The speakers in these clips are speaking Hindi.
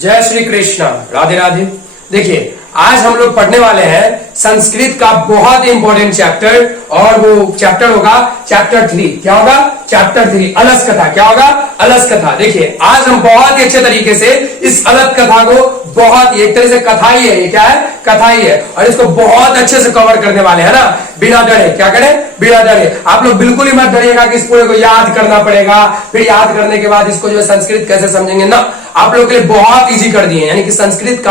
जय श्री कृष्ण, राधे राधे। देखिए, आज हम लोग पढ़ने वाले हैं संस्कृत का बहुत इंपॉर्टेंट चैप्टर, और वो चैप्टर होगा चैप्टर 3। क्या होगा? चैप्टर 3 अलस कथा। क्या होगा? अलस कथा। देखिए, आज हम बहुत ही अच्छे तरीके से इस अलस कथा को, बहुत ही एक तरह से कथा ही है, ये क्या है? कथा ही है, और इसको बहुत अच्छे से कवर करने वाले हैं ना, बिना डरे। क्या करें? बिना डरे। आप लोग बिल्कुल ही मत डरिएगा कि इस पूरे को याद करना पड़ेगा, फिर याद करने के बाद इसको जो है संस्कृत कैसे समझेंगे ना। आप लोग के लिए बहुत इजी कर दिए, यानी कि संस्कृत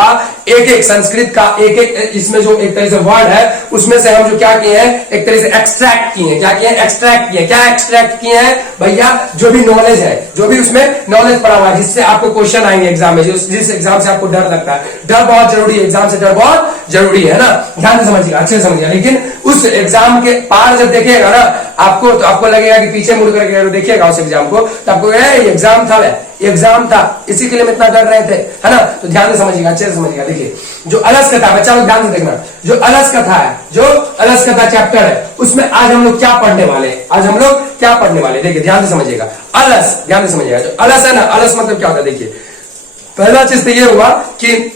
का एक एक इसमें जो एक तरह से वर्ड है, उसमें से हम जो क्या किए हैं, एक तरह से एक्सट्रैक्ट किए हैं। क्या किए? एक्सट्रैक्ट किए। क्या एक्सट्रैक्ट किए हैं भैया? जो भी नॉलेज है, जो भी उसमें नॉलेज पड़ा हुआ है, जिससे आपको क्वेश्चन आएंगे एग्जाम में, जिस एग्जाम से आपको डर लगता है। डर बहुत जरूरी है, एग्जाम से डर बहुत जरूरी है ना, ध्यान से समझिएगा, अच्छे से समझिएगा। लेकिन उस एग्जाम के पार जब देखिएगा ना आपको, तो आपको लगेगा कि पीछे मुड़ करके देखिएगा उस एग्जाम को, तो आपको एग्जाम था, एग्जाम था, इसी के लिए इतना डर रहे थे, है ना। तो ध्यान से समझिएगा, अच्छे से समझिएगा। देखिए, जो अलस कथा, बच्चा लोग ध्यान से देखना, जो अलस कथा है, जो अलस कथा चैप्टर है, उसमें आज हम लोग क्या पढ़ने वाले हैं? आज हम लोग क्या पढ़ने वाले? देखिए, ध्यान से समझिएगा। अलस, ध्यान से समझिएगा। जो अलस है ना, अलस मतलब क्या होता है? देखिए, पहला चीज तो ये हुआ कि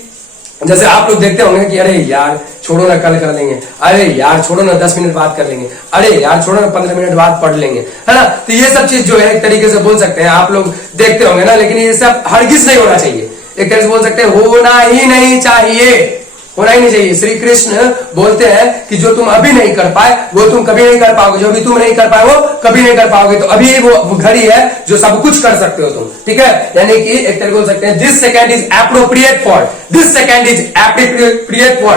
जैसे आप लोग देखते होंगे कि अरे यार छोड़ो ना, कल कर लेंगे, अरे यार छोड़ो ना 10 मिनट बात कर लेंगे, अरे यार छोड़ो ना 15 मिनट बाद पढ़ लेंगे, है ना। तो ये सब चीज जो है एक तरीके से बोल सकते हैं, आप लोग देखते होंगे ना, लेकिन ये सब हरगिज नहीं होना चाहिए। एक तरह से बोल सकते हैं, होना ही नहीं चाहिए, होना ही नहीं चाहिए। श्री कृष्ण बोलते हैं कि जो तुम अभी नहीं कर पाए वो तुम कभी नहीं कर पाओगे, जो भी तुम नहीं कर पाए वो कभी नहीं कर पाओगे। तो अभी वो घड़ी है जो सब कुछ कर सकते हो तुम, ठीक है। यानी कि एक तरह बोल सकते हैं, this second is appropriate for, this second is appropriate for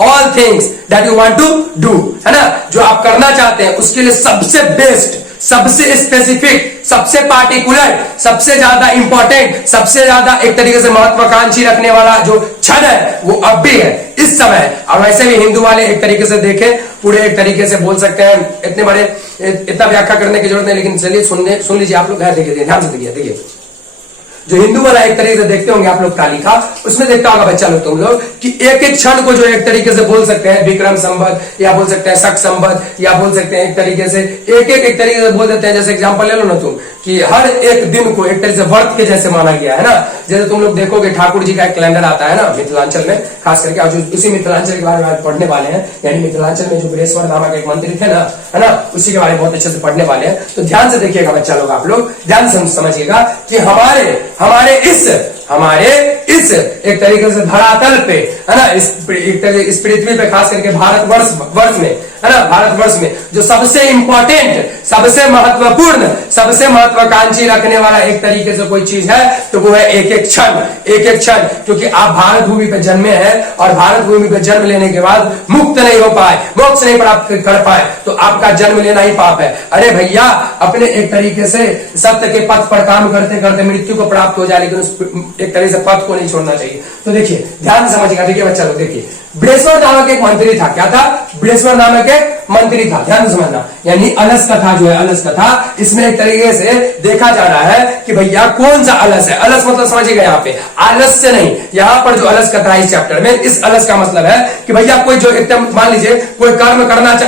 all things that you want to do, है ना। जो आप करना चाहते हैं उसके लिए सबसे बेस्ट, सबसे स्पेसिफिक, सबसे पार्टिकुलर, सबसे ज्यादा इंपॉर्टेंट, सबसे ज्यादा एक तरीके से महत्वाकांक्षी रखने वाला जो क्षण है वो अब भी है, इस समय। और वैसे भी हिंदू वाले एक तरीके से देखें, पूरे एक तरीके से बोल सकते हैं, इतने बड़े इतना व्याख्या करने की जरूरत नहीं, लेकिन चलिए सुन लीजिए आप लोग। देखिए, ध्यान से देखिए। देखिए, जो हिंदू वाला एक तरीके से देखते होंगे आप लोग तालिका, उसमें देखता होगा बच्चा लोग, तुम लोग, कि एक एक क्षण को जो एक तरीके से बोल सकते हैं विक्रम संवत, या बोल सकते हैं शक संवत, या बोल सकते हैं एक तरीके से एक तरीके से बोल देते हैं। जैसे एग्जांपल ले लो ना तुम, कि हर एक दिन को एक तरह से व्रत के जैसे माना गया है ना। जैसे तुम लोग देखोगे ठाकुर जी का एक कैलेंडर आता है ना मिथिलांचल में, खास करके, और जो उसी मिथिलांचल के बारे में पढ़ने वाले हैं, यानी मिथिलांचल में जो बृहस्पत नामक एक मंत्री थे ना, है ना, उसी के बारे में बहुत अच्छे से पढ़ने वाले हैं। तो ध्यान से देखिएगा बच्चा लोग, आप लोग ध्यान से समझिएगा कि हमारे इस एक तरीके से धरातल पे, है ना, इस पृथ्वी पे, खास करके भारतवर्ष में, है ना, भारतवर्ष में जो सबसे इंपॉर्टेंट, सबसे महत्वपूर्ण, सबसे महत्वाकांक्षी रखने वाला एक तरीके से कोई चीज है, तो वो है एक एक क्षण, एक एक क्षण। क्योंकि आप भारत भूमि पे जन्मे हैं, और भारत भूमि पे जन्म लेने के बाद मुक्त नहीं हो पाए, मोक्ष नहीं प्राप्त कर पाए, तो आपका जन्म लेना ही पाप है। अरे भैया, अपने एक तरीके से सत्य के पथ पर काम करते करते मृत्यु को प्राप्त हो जाए, लेकिन उस एक तरह से पथ को नहीं छोड़ना चाहिए। तो देखिए, ध्यान समझिएगा। देखिए बच्चा लोग, देखिए, बृहस्पत नामक एक मंत्री था। क्या था? बृहस्पत नामक एक मंत्री था। ध्यान समझना। यानी अलस कथा जो है, अलस कथा, इसमें एक तरीके से देखा जा रहा है कि भैया कौन सा अलस है। अलस मतलब समझिएगा, यहाँ पे आलस्य नहीं, यहाँ पर जो अलस कथा है इस चैप्टर में, इस अलस का मतलब है कि भैया कोई जो एकदम, मान लीजिए कोई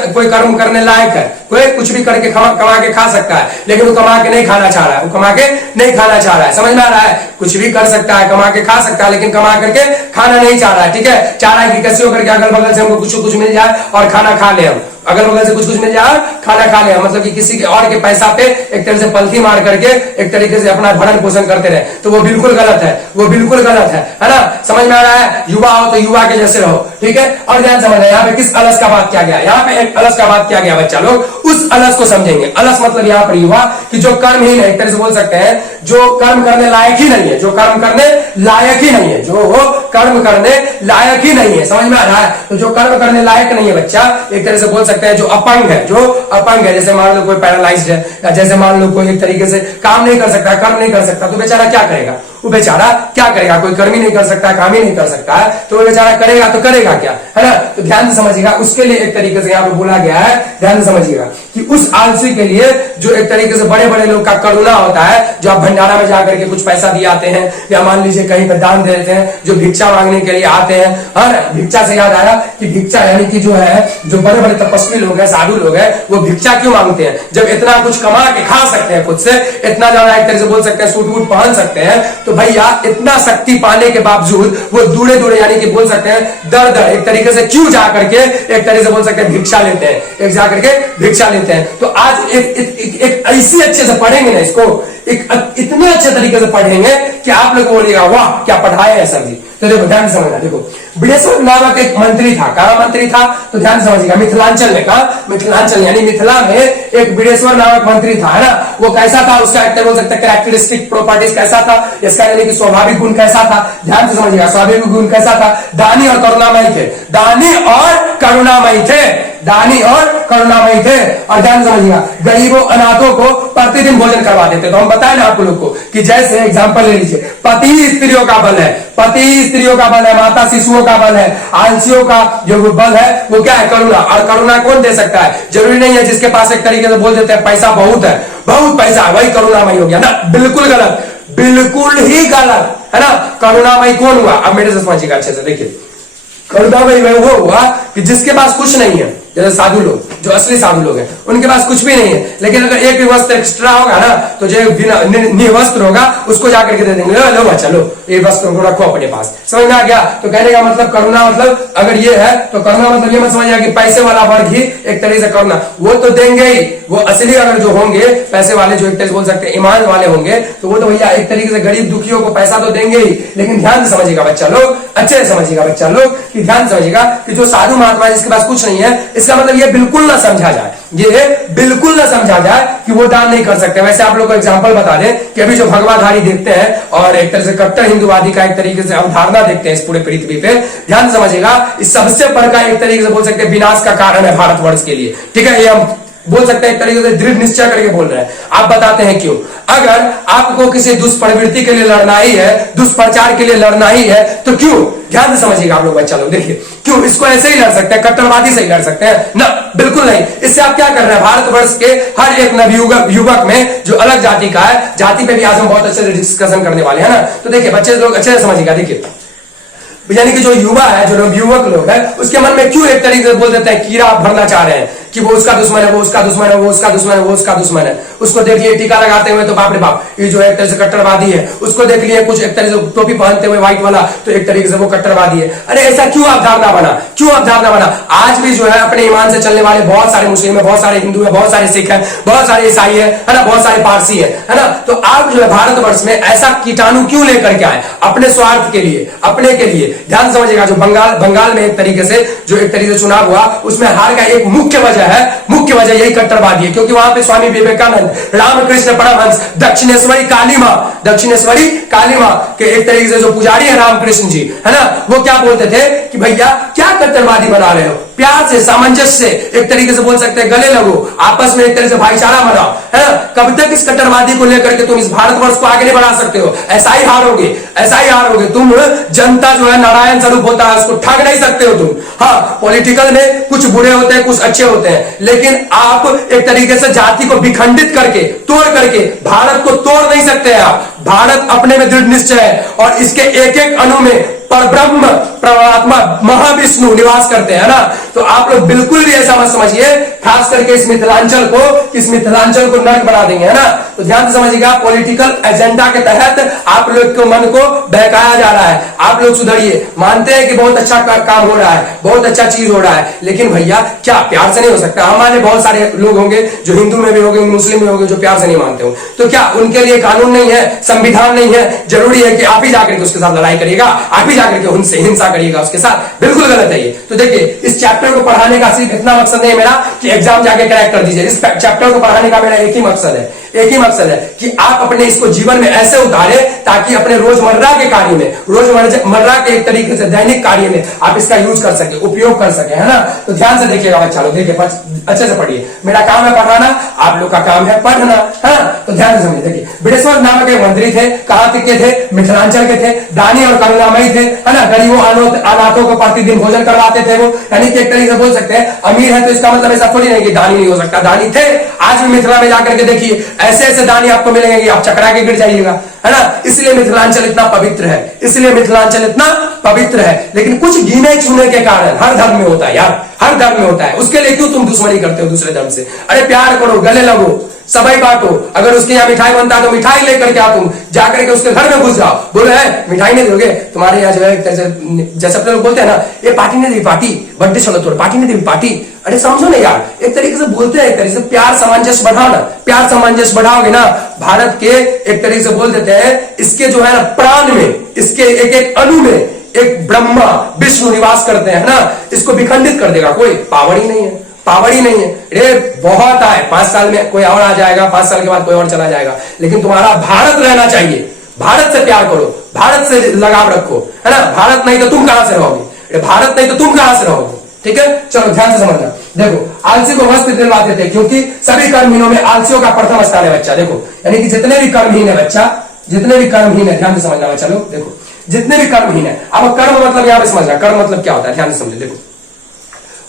कोई कर्म करने लायक है, कोई कुछ भी करके कमा के खा सकता है, लेकिन वो कमा के नहीं खाना चाह रहा है, वो कमा के नहीं खाना चाह रहा है। समझ में आ रहा है? कुछ भी कर सकता है, कमा के खा सकता है, लेकिन कमा करके खाना नहीं चाह रहा है, ठीक है। चाह रहा है कि कैसे होकर के अगल बगल से हमको कुछ मिल जाए और खाना खा ले, हम अगल बगल से कुछ मिल जाए खाना खा ले, मतलब कि किसी के और के पैसा पे एक तरह से पलथी मार करके एक तरीके से अपना भरण पोषण करते रहे, तो वो बिल्कुल गलत है, वो बिल्कुल गलत है ना। समझ में आ रहा है? युवा हो तो युवा के जैसे रहो, ठीक है। और ध्यान समझना, यहाँ पे किस अलस का बात किया गया? यहाँ पे एक अलस का बात किया गया, बच्चा लोग उस अलस को समझेंगे। अलस मतलब यहाँ पर युवा कि जो कर्म ही नहीं, एक तरह से बोल सकते हैं, जो कर्म करने लायक ही नहीं है, जो कर्म करने लायक ही नहीं है, जो कर्म करने लायक ही नहीं है। समझ में आ रहा है? तो जो कर्म करने लायक नहीं है बच्चा, एक तरह से बोल सकते हैं जो अपंग है, जो अपंग है, जैसे मान लो कोई पैरालाइज्ड है, या जैसे मान लो कोई एक तरीके से काम नहीं कर सकता, कर्म नहीं कर सकता, तो बेचारा क्या करेगा? वो बेचारा क्या करेगा? कोई कर्म ही नहीं कर सकता, काम ही नहीं कर सकता है, तो वो बेचारा करेगा तो करेगा क्या, है ना। तो ध्यान से समझिएगा, उसके लिए एक तरीके से यहाँ पे बोला गया है, ध्यान से समझिएगा, कि उस आलसी के लिए जो एक तरीके से बड़े बड़े लोग का करुणा होता है, जो आप भंडारा में जाकर के कुछ पैसा दिए आते हैं, या मान लीजिए कहीं पर दान दे देते हैं, जो भिक्षा मांगने के लिए आते हैं, है। भिक्षा से याद आया कि भिक्षा यानी कि जो है, जो बड़े बड़े तपस्वी लोग हैं, साधु लोग हैं, वो भिक्षा क्यों मांगते हैं? जब इतना कुछ कमा के खा सकते हैं खुद से, इतना ज्यादा एक तरह से बोल सकते हैं सूट वूट पहन सकते हैं, तो भैया इतना शक्ति पाने के बावजूद वो दूरे दूरे यानी कि बोल सकते हैं दर दर एक तरीके से क्यों जा करके एक तरीके से बोल सकते हैं भिक्षा लेते हैं, एक जा करके भिक्षा लेते हैं। तो आज एक ऐसी अच्छे से पढ़ेंगे ना इसको, एक इतने अच्छे तरीके से पढ़ेंगे कि आप लोग बोलिएगा वाह क्या पढ़ाए हैं सर जी। तो देखो ध्यान समझना, देखो बिडेश्वर नामक एक मंत्री था, कहां मंत्री था तो ध्यान समझिएगा मिथिलांचल में, कहा मिथिलांचल यानी मिथिला में एक बिडेश्वर नामक मंत्री था, है ना। वो कैसा था, उसका एक बोल सकते हैं कैरेक्टरिस्टिक प्रॉपर्टीज कैसा था, इसका यानी कि स्वाभाविक गुण कैसा था, ध्यान से समझिएगा स्वाभाविक गुण कैसा था, दानी और करुणामयी थे, दानी और करुणामयी थे, दानी और करुणामयी थे। और ध्यान समझिएगा गरीबों अनाथों को प्रतिदिन भोजन करवा देते। तो हम बताए ना आप लोग को कि जैसे एग्जांपल ले लीजिए, पति स्त्रियों का बल है, पति स्त्रियों का बल है, माता शिशुओं का बल है, आलसियों का जो बल है वो क्या है, करुणा। और करुणा कौन दे सकता है, जरूरी नहीं है जिसके पास एक तरीके से बोल देते हैं पैसा बहुत है, बहुत पैसा है वही करुणामयी हो गया ना, बिल्कुल गलत, बिल्कुल ही गलत, है ना। करुणामयी कौन हुआ, अब मेरे से समझिएगा अच्छे से, देखिए करुणामयी वो हुआ कि जिसके पास कुछ नहीं है, जैसे साधु लोग, जो असली साधु लोग हैं उनके पास कुछ भी नहीं है, लेकिन अगर एक भी वस्त्र एक्स्ट्रा होगा ना तो जो निवस्त्र होगा उसको जाकर के दे देंगे, लो बच्चा लो ये वस्त्र को रखो अपने पास। समझ में आ गया। तो कहने का मतलब करुणा मतलब अगर ये है तो करुणा मतलब ये मत समझिए कि पैसे वाला वर्ग ही एक तरीके से करुणा, वो तो देंगे ही, वो असली अगर जो होंगे पैसे वाले जो एक तरीके से बोल सकते हैं ईमान वाले होंगे तो वो तो भैया एक तरीके से गरीब दुखियों को पैसा तो देंगे ही। लेकिन ध्यान से समझिएगा बच्चा लोग, अच्छे से समझिएगा बच्चा लोग कि ध्यान समझिएगा कि जो साधु महात्मा जिसके पास कुछ नहीं है, इसका मतलब ये बिल्कुल ना समझा जाए, ये बिल्कुल ना समझा जाए कि वो दान नहीं कर सकते। वैसे आप लोग को एग्जांपल बता दें कि अभी जो भगवाधारी देखते हैं और एक तरह से कट्टर हिंदुवादी का एक तरीके से अवधारणा देखते हैं इस पूरे पृथ्वी पे, ध्यान समझिएगा इस सबसे बड़ा का एक तरीके से बोल सकते हैं विनाश का कारण है भारतवर्ष के लिए, ठीक है। ये हम बोल सकते हैं एक तरीके से दृढ़ निश्चय करके बोल रहे हैं। आप बताते हैं क्यों। अगर आपको किसी दुष्प्रवृत्ति के लिए लड़ना ही है, दुष्प्रचार के लिए लड़ना ही है तो क्यों, ध्यान से समझिएगा आप लोग बच्चा लोग, देखिए क्यों इसको ऐसे ही लड़ सकते हैं, कट्टरवादी से ही लड़ सकते हैं ना, बिल्कुल नहीं। इससे आप क्या कर रहे हैं, भारतवर्ष के हर एक नवयुवक युवक में जो अलग जाति का है, जाति पे भी आज हम बहुत अच्छे से डिस्कशन करने वाले हैं ना। तो देखिए बच्चे लोग अच्छे से समझिएगा, देखिए यानी कि जो युवा है, जो युवक लोग है, उसके मन में क्यों एक तरीके से बोल देते हैं कीड़ा भरना चाह रहे हैं कि वो उसका दुश्मन है, वो उसका दुश्मन है, वो उसका दुश्मन है, वो उसका दुश्मन है। उसको देख लिए टीका लगाते हुए तो बाप रे बाप ये जो एक तरह से कट्टरवादी है, उसको देख लिए कुछ एक तरह से टोपी पहनते हुए व्हाइट वाला तो एक तरीके से वो कट्टरवादी है। अरे ऐसा क्यों अवधारणा बना, क्यों अवधारणा बना। आज भी जो है अपने ईमान से चलने वाले बहुत सारे मुस्लिम है, बहुत सारे हिंदू है, बहुत सारे सिख है, बहुत सारे ईसाई है ना, बहुत सारे पारसी है ना। तो आप जो है भारतवर्ष में ऐसा कीटाणु क्यों लेकर के आए, अपने स्वार्थ के लिए, अपने के लिए। ध्यान समझिएगा जो बंगाल में एक तरीके से जो एक तरीके से चुनाव हुआ उसमें हार का एक मुख्य वजह है, मुख्य वजह यही कट्टरवादी है, क्योंकि वहां पे स्वामी विवेकानंद, रामकृष्ण परमहंस, दक्षिणेश्वरी काली मां के एक तरीके से जो पुजारी है रामकृष्ण जी, है ना, वो क्या बोलते थे कि भैया क्या कट्टरवादी बना रहे हो, प्यार से सामंजस्य से एक तरीके से बोल सकते हैं गले लगो, आपस में एक तरीके से भाईचारा बनाओ, है ना। कब तक इस कट्टरवादी को लेकर के तुम इस भारतवर्ष को आगे नहीं बढ़ा सकते हो, ऐसा ही हारोगे, ऐसा ही हारोगे तुम। जनता जो है नारायण स्वरूप होता है, उसको ठग नहीं सकते हो तुम। हाँ पॉलिटिकल में कुछ बुरे होते हैं, कुछ अच्छे होते हैं, लेकिन आप एक तरीके से जाति को विखंडित करके, तोड़ करके भारत को तोड़ नहीं सकते हैं आप। भारत अपने में दृढ़ निश्चय है और इसके एक एक अणु में परब्रह्म परमात्मा महाविष्णु निवास करते हैं ना। तो आप लोग बिल्कुल भी ऐसा मत समझिए, खास करके इस मिथिलांचल को नर्क बना देंगे, है ना। तो ध्यान से समझिएगा, पॉलिटिकल एजेंडा के तहत आप लोग के मन को बहकाया जा रहा है। आप लोग सुधरिए, मानते हैं कि बहुत अच्छा काम हो रहा है, बहुत अच्छा चीज हो रहा है, लेकिन भैया क्या प्यार से नहीं हो सकता। हमारे बहुत सारे लोग होंगे जो हिंदू में भी होंगे, मुस्लिम में होंगे, जो प्यार से नहीं मानते हो, तो क्या उनके लिए कानून नहीं है, संविधान नहीं है, जरूरी है कि आप ही जाकर के उसके साथ लड़ाई करिएगा, आप ही जाकर के उनसे हिंसा करिएगा उसके साथ, बिल्कुल गलत है ये। तो देखिए इस चैप्टर को पढ़ाने का सिर्फ इतना मकसद नहीं है मेरा कि एग्जाम जाके क्रैक कर दीजिए। इस चैप्टर को पढ़ाने का मेरा एक ही मकसद है कि आप अपने इसको जीवन में ऐसे उतारे ताकि अपने रोजमर्रा के कार्य में, रोजमर्रा के एक तरीके से दैनिक कार्य में आप इसका यूज कर सके, उपयोग कर सके, है ना। तो ध्यान से देखिएगा बच्चा लोग, देखिए अच्छे से पढ़िए। मेरा काम है पढ़ाना, आप लोग का काम है पढ़ना, है ना। तो ध्यान से समझिए। देखिए बिडेश्वर नामक एक मंत्री थे, कहां तक के थे, मिथिलांचल के थे, दानी और करुणामयी थे, है ना। गरीबों अनाथों को प्रतिदिन भोजन करवाते थे वो, यानी कि एक तरीके से बोल सकते हैं अमीर है तो इसका मतलब ऐसा थोड़ी नहीं कि दानी नहीं हो सकता, दानी थे। आज भी मिथिला में जाकर के देखिए ऐसे ऐसे दानी आपको मिलेंगे कि आप चकरा के गिर जाइएगा, है ना। इसलिए मिथिलांचल इतना पवित्र है, इसलिए मिथिलांचल इतना पवित्र है। लेकिन कुछ गिने चुने के कारण, हर धर्म में होता है यार, हर धर्म में होता है, उसके लिए क्यों तुम दुश्मनी करते हो दूसरे धर्म से? अरे प्यार करो, गले लगो, सबाई बांटो। अगर उसके यहाँ मिठाई बनता है तो मिठाई लेकर के आ, तुम जाकर के उसके घर में घुस जाओ, बोले है मिठाई नहीं दोगे? तुम्हारे यहाँ जो है जैसे अपने लोग बोलते हैं ना, ये पार्टी नहीं दी, पार्टी बर्थडे चलो तो पार्टी नहीं दी, पार्टी। अरे समझो ना यार, एक तरीके से बोलते हैं, एक तरीके से प्यार सामंजस्य बढ़ाओ ना, प्यार सामंजस्य बढ़ाओगे ना, भारत के एक तरीके से बोल देते हैं, इसके जो है ना प्राण में, इसके एक एक अणु में एक ब्रह्मा विष्णु निवास करते हैं ना, इसको विखंडित कर देगा कोई, पावर ही नहीं है, पावर ही नहीं है। रे बहुत आए, 5 साल में कोई और आ जाएगा, 5 साल के बाद कोई और चला जाएगा, लेकिन तुम्हारा भारत रहना चाहिए। भारत से प्यार करो, भारत से लगाव रखो, है ना। भारत नहीं तो तुम कहां से रहोगे, भारत नहीं तो तुम कहां से रहोगे, ठीक है। चलो ध्यान से समझना, देखो आलसी को वस्त्र दिलवाते थे क्योंकि सभी कर्महीनों में आलसियों का प्रथम स्थान है बच्चा। देखो यानी कि जितने भी कर्महीन है बच्चा, जितने भी कर्महीन है, ध्यान से समझना बच्चा लोग, देखो जितने भी कर्महीन है। अब कर्म मतलब यहां पे समझना, कर्म मतलब क्या होता है, ध्यान से समझो। देखो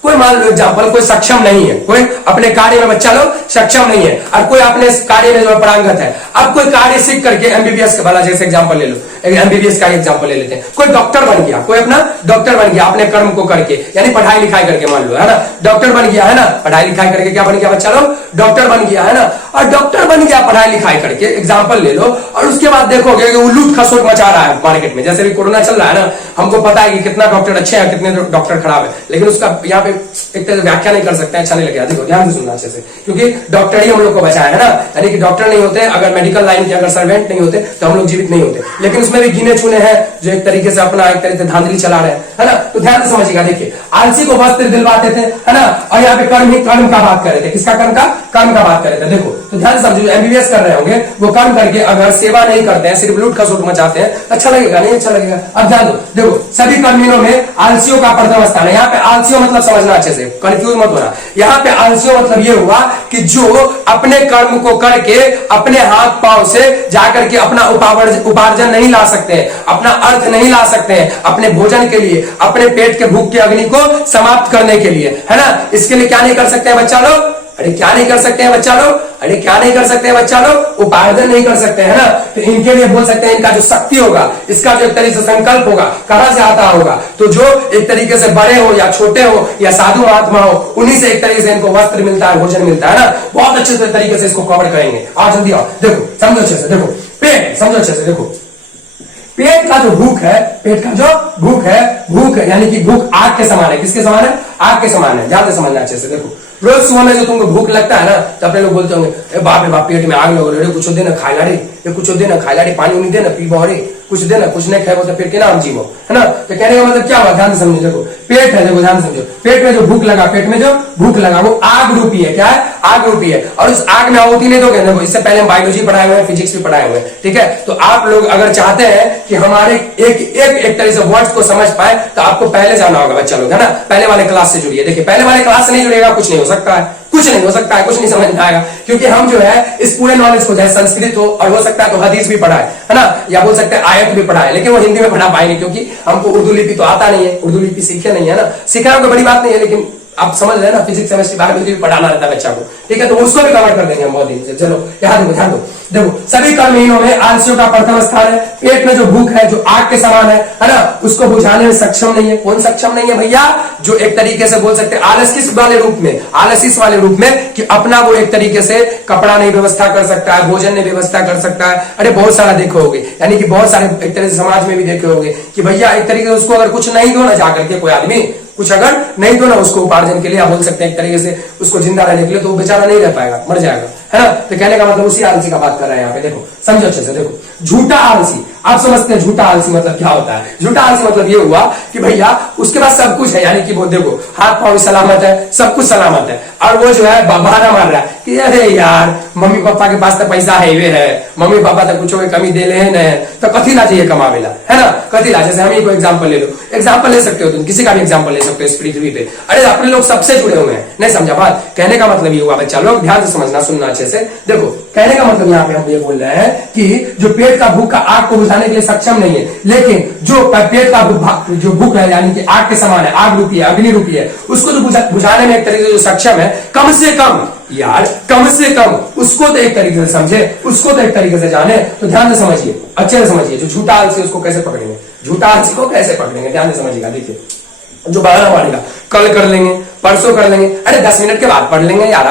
कोई मान लो एग्जाम्पल, कोई सक्षम नहीं है, कोई अपने कार्य में बच्चा लोग सक्षम नहीं है, और कोई अपने कार्य में जो पारंगत है। अब कोई कार्य सीख करके एमबीबीएस का वाला जैसे एग्जाम्पल ले लो, एमबीबीएस का एग्जाम्पल ले लेते हैं। कोई डॉक्टर बन गया, कोई अपना डॉक्टर बन गया अपने कर्म को करके, यानी पढ़ाई लिखाई करके, मान लो है ना, डॉक्टर बन गया है ना, पढ़ाई लिखाई करके क्या बन गया बच्चा लोग, डॉक्टर बन गया है ना। और डॉक्टर बन गया पढ़ाई लिखाई करके, एग्जाम्पल ले लो, और उसके बाद देखोगे कि वो लूट खसोट मचा रहा है मार्केट में। जैसे भी कोरोना चल रहा है ना, हमको पता है कि कितना डॉक्टर अच्छे हैं, कितने डॉक्टर खराब है, लेकिन उसका यहाँ पे एक तरह व्याख्या नहीं कर सकते, अच्छा नहीं लगेगा। देखो ध्यान से सुनना अच्छे से, क्योंकि डॉक्टर ही हम लोग को बचाया है ना, यानी कि डॉक्टर नहीं होते, अगर मेडिकल लाइन के अगर सर्वेंट नहीं होते तो हम लोग जीवित नहीं होते। लेकिन उसमें भी गिने चुने हैं जो एक तरीके से अपना एक तरीके से धांधली चला रहे हैं, है ना। तो ध्यान से समझिएगा, देखिए आलसी को वस्त्र दिलवाते थे, है ना, और यहाँ पे कर्म ही कर्म का बात कर रहे थे। किसका कर्म का? कर्म का बात कर रहे थे। देखो तो ध्यान से समझो, एमबीबीएस कर रहे होंगे वो कर्म करके अगर सेवा नहीं करते हैं, सिर्फ लूट खसोट मचाते हैं, अच्छा लगेगा? नहीं अच्छा लगेगा। अब ध्यान दो, देखो सभी कर्मियों में आलसियों का प्रथम स्थान है। यहाँ पे आलसियों मतलब समझना अच्छे से, कंफ्यूज मत होना। यहाँ पे आलसियों मतलब ये हुआ कि जो अपने कर्म को करके अपने हाथ पांव से जाकर के अपना उपार्जन नहीं ला सकते हैं, अपना अर्थ नहीं ला सकते हैं, अपने भोजन के लिए, अपने पेट के भूख के अग्नि को समाप्त करने के लिए, है ना। इसके लिए क्या नहीं कर सकते हैं बच्चा लोग? अरे क्या नहीं कर सकते हैं बच्चा लोग? अरे क्या नहीं कर सकते हैं बच्चा लोग? उपार्जन नहीं कर सकते हैं ना। तो इनके लिए बोल सकते हैं, इनका जो शक्ति होगा, इसका जो एक तरीके से संकल्प होगा, कहां से आता होगा? तो जो एक तरीके से बड़े हो या छोटे हो या साधु महात्मा हो, उन्हीं से एक तरीके से इनको वस्त्र मिलता है, भोजन मिलता है ना। बहुत अच्छे तरीके से इसको कवर करेंगे। आज जल्दी आओ, देखो समझो अच्छे से, देखो पेट समझो अच्छे से। देखो पेट का जो भूख है, पेट का जो भूख है, भूख है यानी कि भूख आग के समान है। किसके समान है? आग के समान है। ध्यान से समझना अच्छे से। देखो रोज सुबह में जो तुमको भूख लगता है ना, तो अपने लोग बोलते होंगे बाप रे बाप पेट में आग लग रही, कुछ देना खाइला रे, कुछ देना खाइला रे, पानी उनी देना पीबो रे, कुछ देना, कुछ नहीं खाए तो पेट के नाम जीवो, है ना। तो कहने का मतलब क्या हुआ? ध्यान से समझो। देखो पेट है, देखो ध्यान से समझो, पेट में जो भूख लगा, पेट में जो भूख लगा वो आग रूपी है। क्या है? आग रूपी है। और उस आग में आहुति नहीं दोगे। देखो इससे पहले हम बायोलॉजी पढ़ाए हुए हैं, फिजिक्स भी पढ़ाए हुए हैं, ठीक है। तो आप लोग अगर चाहते हैं कि हमारे एक तरह से वर्ड्स को समझ पाए, तो आपको पहले जाना होगा बच्चा लोग, है ना। पहले वाले क्लास से जुड़िए। देखिए पहले वाले क्लास से नहीं जुड़ेगा, कुछ नहीं हो सकता है, कुछ नहीं हो सकता है, कुछ नहीं समझ में आएगा, क्योंकि हम जो है इस पूरे नॉलेज को, चाहे संस्कृत हो और हो सकता है तो हदीस भी पढ़ाए, है ना, या बोल सकते हैं आयत भी पढ़ाए, लेकिन वो हिंदी में पढ़ा पाएंगे क्योंकि हमको उर्दू लिपि तो आता नहीं है, उर्दू लिपि सीखे नहीं है ना। सीखना कोई बड़ी बात नहीं है, लेकिन आप समझ रहे हैं ना, फिजिक्स केमिस्ट्री बायोलॉजी भी पढ़ाना रहता है बच्चा को, ठीक है। तो उसको भी कवर कर देंगे हम बहुत दिन से। चलो यहाँ देखो, ध्यान दो, देखो सभी कर्महीनों में आलसियों का प्रथम स्थान है। पेट में जो भूख है, जो आग के समान है ना, उसको बुझाने में सक्षम नहीं है। कौन सक्षम नहीं है भैया? जो एक तरीके से बोल सकते हैं आलस किस वाले रूप में, आलस इस वाले रूप में कि अपना वो एक तरीके से कपड़ा नहीं व्यवस्था कर सकता है, भोजन नहीं व्यवस्था कर सकता है। अरे बहुत सारा देखे होगे, यानी कि बहुत सारे एक तरह से समाज में भी देखे होगे कि भैया एक तरीके से उसको अगर कुछ नहीं दो ना, जाकर के कोई आदमी कुछ अगर नहीं दो ना उसको उपार्जन के लिए, आप बोल सकते हैं एक तरीके से उसको जिंदा रहने के लिए, तो वो बेचारा नहीं रह पाएगा, मर जाएगा, है ना। तो कहने का मतलब उसी आलसी का बात कर रहे हैं यहाँ पे। देखो समझो अच्छे से। देखो झूठा आलसी, आप समझते हैं झूठा आलसी मतलब क्या होता है? झूठा आलसी मतलब ये हुआ कि भैया उसके पास सब कुछ है, यानी कि वो देखो हाथ पांव सलामत है, सब कुछ सलामत है, और वो जो है बहाना मार रहा है कि अरे यार मम्मी पापा के पास तो पैसा है, मम्मी पापा तो कुछ कमी दे ले न, तो कथी ला चाहिए कमावेला, है ना, कथी ला। जैसे हम ही को एग्जाम्पल ले लो, एग्जाम्पल ले सकते हो तुम, किसी का भी एग्जाम्पल ले सकते हो इस पृथ्वी पे। अरे अपने लोग सबसे जुड़े हुए हैं, नहीं समझा बात? कहने का मतलब ये हुआ बच्चा लोग, ध्यान से समझना, सुनना अच्छे से। देखो कहने का मतलब यहाँ पे हम ये बोल रहे हैं कि जो पेट का भूख का आग को बुझाने के लिए सक्षम नहीं है, लेकिन जो पेट का जो भूख है, यानी कि आग के समान है, आग रूपी है, अग्नि रूपी है, उसको जो बुझाने में एक तरीके से जो सक्षम है, कम से कम यार कम से कम उसको तो एक तरीके से समझे, उसको तो एक तरीके से जाने। तो ध्यान से समझिए, अच्छे से समझिए। जो झूठा आलसी उसको कैसे पकड़ेंगे, झूठा आलसी को कैसे पकड़ेंगे, ध्यान से समझिएगा। देखिए जो बहाना मारेगा, कल कर लेंगे, परसों कर लेंगे, अरे 10 मिनट के बाद पढ़ लेंगे यार,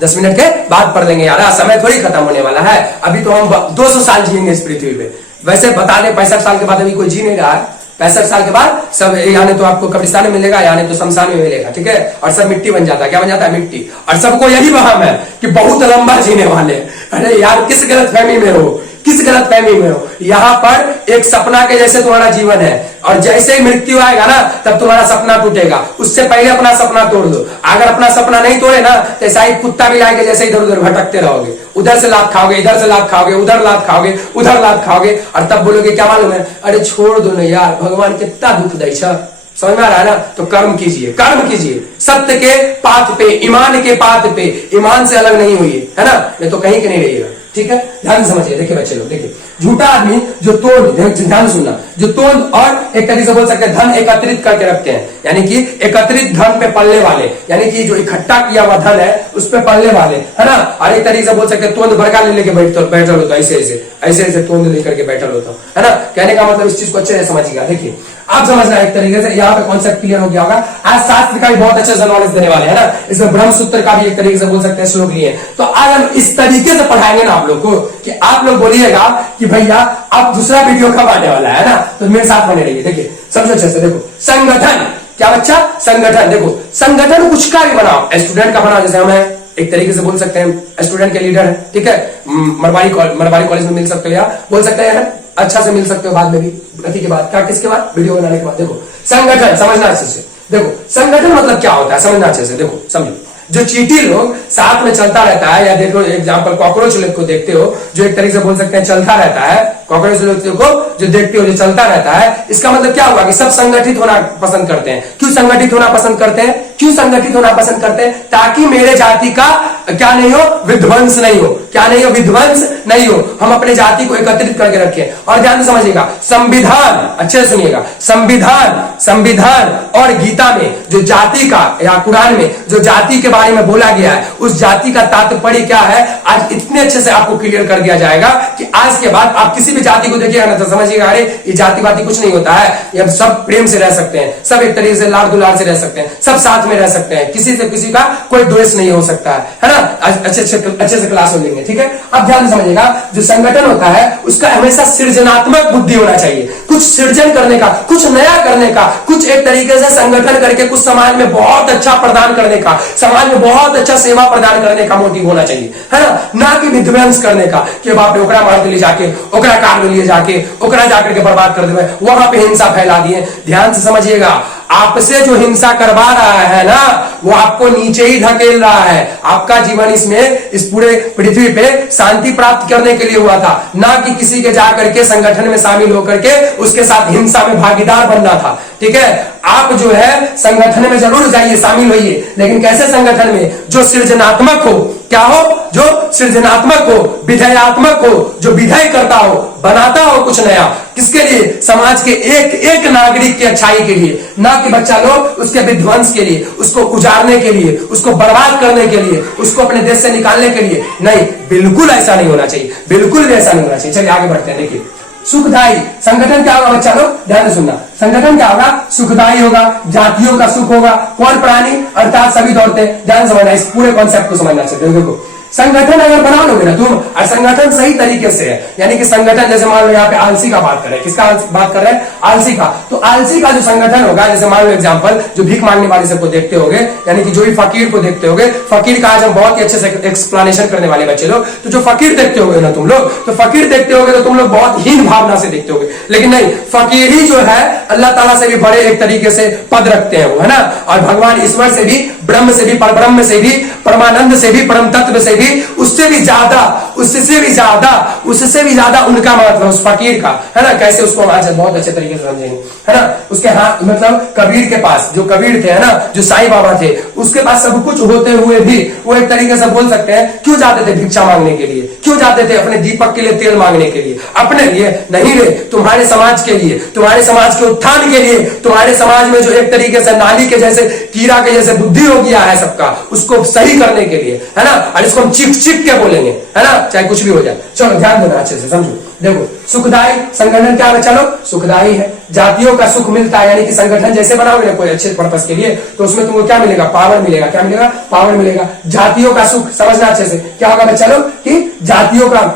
10 मिनट के बाद पढ़ लेंगे यार, समय थोड़ी खत्म होने वाला है, अभी तो हम 200 साल जिएंगे इस पृथ्वी पे। वैसे बता दें 65 साल के बाद अभी कोई जी नहीं रहा है, 65 साल के बाद सब यानी तो आपको कब्रिस्तान में मिलेगा, यानी तो शमशान में मिलेगा, ठीक है। और सब मिट्टी बन जाता है, क्या बन जाता है, मिट्टी। और सबको यही वहम है कि बहुत लंबा जीने वाले। अरे यार किस गलत फहमी में हो, किस गलत फहमी में हो। यहाँ पर एक सपना के जैसे तुम्हारा जीवन है, और जैसे ही मृत्यु आएगा ना तब तुम्हारा सपना टूटेगा। उससे पहले अपना सपना तोड़ दो। अगर अपना सपना नहीं तोड़े ना तो ऐसा ही कुत्ता भी लाएंगे जैसे इधर उधर भटकते रहोगे, उधर से लात खाओगे, इधर से लात खाओगे, उधर लात खाओगे, उधर लात खाओगे, और तब बोलोगे क्या मालूम है, अरे छोड़ दो ना यार, भगवान कितना दुख दे। समझ में आ रहा है ना। तो कर्म कीजिए, कर्म कीजिए, सत्य के पाथ पे, ईमान के पाथ पे, ईमान से अलग नहीं हुई है ना, नहीं तो कहीं के नहीं रहिएगा, ठीक है। ध्यान समझिए। देखिए बच्चे लोग, देखिए झूठा आदमी जो तोंद, ध्यान सुनना, जो तोंद और एक तरीके से बोल सकते हैं धन एकत्रित करके रखते हैं, यानी कि एकत्रित धन पे पलने वाले, यानी कि जो इकट्ठा किया हुआ धन है उस पे पलने वाले, है ना। और एक तरीके से बोल सकते हैं तोंद भड़का ले लेके बैठल होता, ऐसे ऐसे ऐसे ऐसे तोंद लेकर के बैठल होता, है ना। कहने का मतलब इस चीज को अच्छे से समझिएगा। देखिए आप समझना एक तरीके से, यहाँ पे कॉन्सेप्ट क्लियर हो गया होगा। आज शास्त्र का भी बहुत अच्छे से नॉलेज देने वाले हैं ना, इसमें ब्रह्म सूत्र का भी एक तरीके से बोल सकते हैं श्लोक लिए। तो आज हम इस तरीके से पढ़ाएंगे ना आप लोग को कि आप लोग बोलिएगा कि भैया अब दूसरा वीडियो कब आने वाला है ना, तो मेरे साथ बने रहिए। देखिए समझो अच्छे से। देखो संगठन, क्या बच्चा, संगठन। देखो संगठन कुछ का भी बनाओ, स्टूडेंट का बनाओ, जैसे हमें एक तरीके से बोल सकते हैं स्टूडेंट के लीडर है, ठीक है, मरवाड़ी कॉलेज में मिल सकते हो, या बोल सकते हैं अच्छा से मिल सकते हो बाद में भी, अति के बाद, क्या किसके बाद, वीडियो बनाने के बाद। देखो संगठन समझना अच्छे से। देखो संगठन मतलब क्या होता है समझना अच्छे से। देखो समझो, जो चींटी लोग साथ में चलता रहता है, या देखो एग्जांपल कॉकरोच लोग को देखते हो जो एक तरीके से बोल सकते हैं चलता रहता है, कॉकरोच लोग को जो देखते हो जो चलता रहता है, इसका मतलब क्या हुआ कि सब संगठित होना पसंद करते हैं। क्यों संगठित होना पसंद करते हैं, क्यों संगठित होना पसंद करते हैं, ताकि मेरे जाति का क्या नहीं हो, विध्वंस नहीं हो, क्या नहीं हो, विध्वंस नहीं हो। हम अपने जाति को एकत्रित करके रखें। और ध्यान से समझिएगा, संविधान, अच्छे से सुनिएगा, संविधान और गीता में जो जाति का, या कुरान में जो जाति के बारे में बोला गया है, उस जाति का तात्पर्य क्या है, आज इतने अच्छे से आपको क्लियर कर दिया जाएगा कि आज के बाद आप किसी भी जाति को देखिएगा ना तो समझिएगा अरे ये जाति वाति कुछ नहीं होता है, ये सब प्रेम से रह सकते हैं, सब एक तरीके से लाड़ दुलार से रह सकते हैं, सब साथ में रह सकते हैं, किसी से किसी का कोई द्वेष नहीं हो सकता है ना। अच्छे से क्लास हो लेंगे, ठीक है। अब ध्यान समझिएगा, जो संगठन होता है उसका हमेशा सृजनात्मक बुद्धि होना चाहिए, कुछ सृजन करने का, कुछ नया करने का, कुछ एक तरीके से संगठन करके कुछ समाज में बहुत अच्छा प्रदान करने का, समाज में बहुत अच्छा सेवा प्रदान करने का मोटिव होना चाहिए, है ना कि विध्वंस करने का, कि बाप रे ओकरा मार के ले जाके, ओकरा कार में ले जाके, ओकरा जाकर के बर्बाद कर देवे, वहां पे हिंसा फैला दिए। ध्यान से समझिएगा, आपसे जो हिंसा करवा रहा है ना वो आपको नीचे ही धकेल रहा है। आपका जीवन इसमें, इस पूरे पृथ्वी पे शांति प्राप्त करने के लिए हुआ था, ना कि किसी के जाकर के संगठन में शामिल होकर के उसके साथ हिंसा में भागीदार बनना था, ठीक है। आप जो है संगठन में जरूर जाइए, शामिल होइए, लेकिन कैसे संगठन में, जो सृजनात्मक हो, क्या हो, जो सृजनात्मक हो, विधेयात्मक हो, जो विधेय करता हो, बनाता हो कुछ नया, किसके लिए, समाज के एक एक नागरिक की अच्छाई के लिए, ना कि बच्चा लोग उसके विध्वंस के लिए, उसको उजाड़ने के लिए, उसको बर्बाद करने के लिए, उसको अपने देश से निकालने के लिए। नहीं, बिल्कुल ऐसा नहीं होना चाहिए, बिल्कुल भी ऐसा नहीं होना चाहिए। चलिए आगे बढ़ते हैं। देखिए सुखदायी संगठन क्या होगा बच्चा लोग, ध्यान से सुनना, संगठन क्या होगा, सुखदायी होगा, जातियों का सुख होगा, कौन प्राणी, अर्थात सभी दौड़ते। ध्यान समझना, इस पूरे कॉन्सेप्ट को समझना चाहिए। देखो संगठन अगर बना लोगे ना तुम, और संगठन सही तरीके से है, यानी कि संगठन जैसे मान लो यहाँ पे आलसी का बात कर रहे हैं, किसका बात कर रहे हैं, आलसी का। तो आलसी का जो संगठन होगा, जैसे मान लो एग्जांपल, जो भीख मांगने वाले सबको देखते होगे, यानी कि जो भी फकीर को देखते होगे, फकीर का आज हम बहुत ही अच्छे से एक्सप्लेनेशन करने वाले बच्चे लोग। तो जो फकीर देखते होगे ना तुम लोग, तो फकीर देखते होगे तो तुम लोग बहुत हीन भावना से देखते होगे, लेकिन नहीं, फकीर ही जो है अल्लाह ताला से भी बड़े एक तरीके से पद रखते हैं वो, है ना। और भगवान ईश्वर से भी, ब्रह्म से भी, परब्रह्म से भी, परमानंद से भी, परम तत्व से भी, उससे भी ज्यादा, उससे भी ज्यादा उनका मतलब उस फकीर का, है ना। कैसे उसको आज बहुत अच्छे तरीके से समझेंगे, है ना। उसके हाथ मतलब कबीर के पास, जो कबीर थे, है ना, जो साईं बाबा थे, उसके पास सब कुछ होते हुए भी वो एक तरीके से बोल सकते हैं क्यों जाते थे भिक्षा मांगने के लिए, क्यों जाते थे अपने दीपक के लिए तेल मांगने के लिए, अपने लिए नहीं रे, तुम्हारे समाज के लिए, तुम्हारे समाज के उत्थान के लिए, तुम्हारे समाज में जो एक तरीके से नाली के जैसे, कीड़ा के जैसे बुद्धि हो गया है सबका, उसको सही करने के लिए, है ना। और इसको हम चिक चिक के बोलेंगे, है ना, चाहे कुछ भी हो जाए। चलो ध्यान देना अच्छे से, समझो। देखो, सुखदायी संगठन क्या है, चलो सुखदायी है, जातियों का सुख मिलता है, यानी कि संगठन जैसे बनाओगे ना कोई अच्छे पर्पस के लिए, तो उसमें तुमको क्या मिलेगा, पावर मिलेगा। क्या मिलेगा, पावर मिलेगा। जातियों का सुख, समझना अच्छे से, क्या होगा चलो, कि जातियों का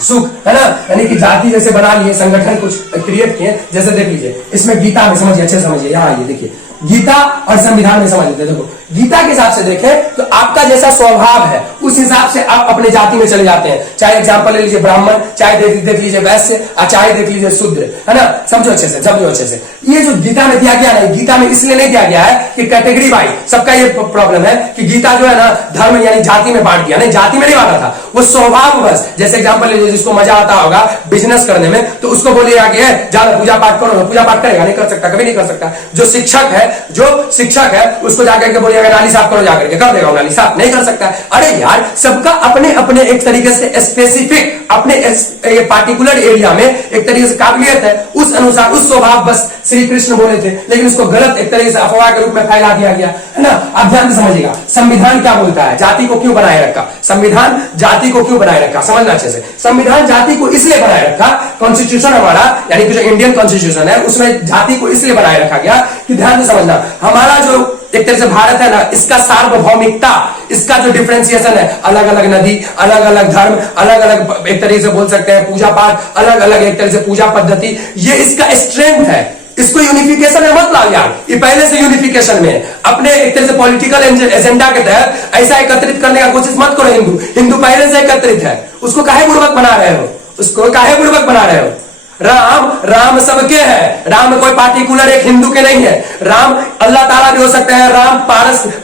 सुख, है ना, यानी कि जाति जैसे बना लिए, संगठन कुछ क्रिएट किए, जैसे देख लीजिए इसमें गीता में, समझिए अच्छे समझिए, यहाँ आइए देखिए, गीता और संविधान में समझ लेते हैं। देखो, गीता के हिसाब से देखें तो आपका जैसा स्वभाव है उस हिसाब से आप अपने जाति में चले जाते हैं। चाहे एग्जांपल ले लीजिए ब्राह्मण, चाहे देख लीजिए वैश्य, और चाहे देख लीजिए शूद्र, है ना। समझो अच्छे से, समझो अच्छे से। ये जो गीता में दिया गया है, गीता में इसलिए नहीं दिया गया है कि कैटेगरी वाइज, सबका ये प्रॉब्लम है कि गीता जो है ना धर्म यानी जाति में बांट दिया, नहीं, जाति में नहीं बांटा था, वो स्वभाव बस। जैसे एग्जाम्पल ले लीजिए, जिसको मजा आता होगा बिजनेस करने में, तो उसको बोलिएगा कि ज्यादा पूजा पाठ करो, पूजा पाठ करेगा, नहीं कर सकता, कभी नहीं कर सकता। जो शिक्षक है उसको जाकर के बोलिएगा नाली साफ करो, जाकर के कर देगा, नाली साफ नहीं कर सकता। अरे यार, सबका अपने अपने एक तरीके से स्पेसिफिक, अपने पार्टिकुलर एरिया में एक तरीके से काबिलियत है, उस अनुसार उस स्वभाव बस श्री कृष्ण बोले थे, लेकिन उसको गलत एक तरीके से अफवाह के रूप में फैला दिया गया, है ना। आप ध्यान से समझिएगा, संविधान क्या बोलता है, जाति को क्यों बनाए रखा, संविधान जाति को क्यों बनाए रखा, समझना अच्छे से। संविधान जाति को इसलिए बनाए रखा, कॉन्स्टिट्यूशन हमारा यानी कि जो इंडियन कॉन्स्टिट्यूशन है उसमें जाति को इसलिए बनाए रखा गया कि, ध्यान से समझना, हमारा जो एक तरह से भारत है ना, इसका सार्वभौमिकता, इसका जो डिफरेंशिएशन है, अलग अलग नदी, अलग अलग धर्म, अलग अलग एक तरीके से बोल सकते हैं पूजा पाठ, अलग अलग एक तरह से पूजा पद्धति, ये इसका स्ट्रेंथ है। इसको यूनिफिकेशन है मत लाओ यार, ये पहले से यूनिफिकेशन में अपने एक तरह से पॉलिटिकल एजेंडा के तहत ऐसा एकत्रित करने का कोशिश मत करो। हिंदू पहले से एकत्रित है, उसको काहे बुड़बक बना रहे हो, उसको काहे बुड़बक बना रहे हो। राम सबके हैं, राम कोई पार्टिकुलर एक हिंदू के नहीं है। राम अल्लाह ताला भी हो सकते हैं, राम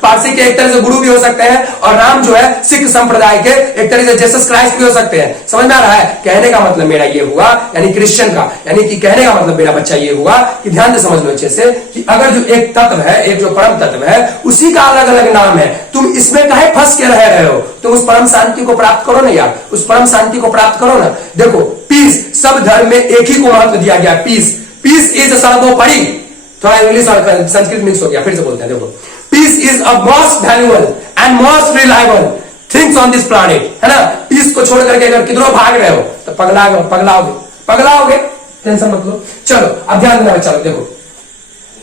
पारसी के एक तरह से गुरु भी हो सकते हैं, और राम जो है सिख संप्रदाय के एक तरह से जीसस क्राइस्ट भी हो सकते हैं। समझ में आ रहा है, कहने का मतलब मेरा ये हुआ, यानी क्रिश्चियन का, यानी कि कहने का मतलब मेरा बच्चा ये हुआ कि ध्यान से समझ लो अच्छे से, कि अगर जो एक तत्व है, एक जो परम तत्व है, उसी का अलग अलग नाम है, तुम इसमें काहे फंस के रह रहे हो। तुम उस परम शांति को प्राप्त करो ना यार, उस परम शांति को प्राप्त करो ना। देखो, पीस, सब धर्म में एक ही को महत्व दिया गया, पीस इज सर्वोपरि। थोड़ा इंग्लिश और संस्कृत मिक्स हो गया, फिर से बोलते हैं। देखो, peace is a most valuable and most reliable things on this planet, है ना। पीस को छोड़ करके अगर किधरों भाग रहे हो तो पगलाओगे, टेंशन मत लो। चलो अब ध्यान देना बच्चा लोग, देखो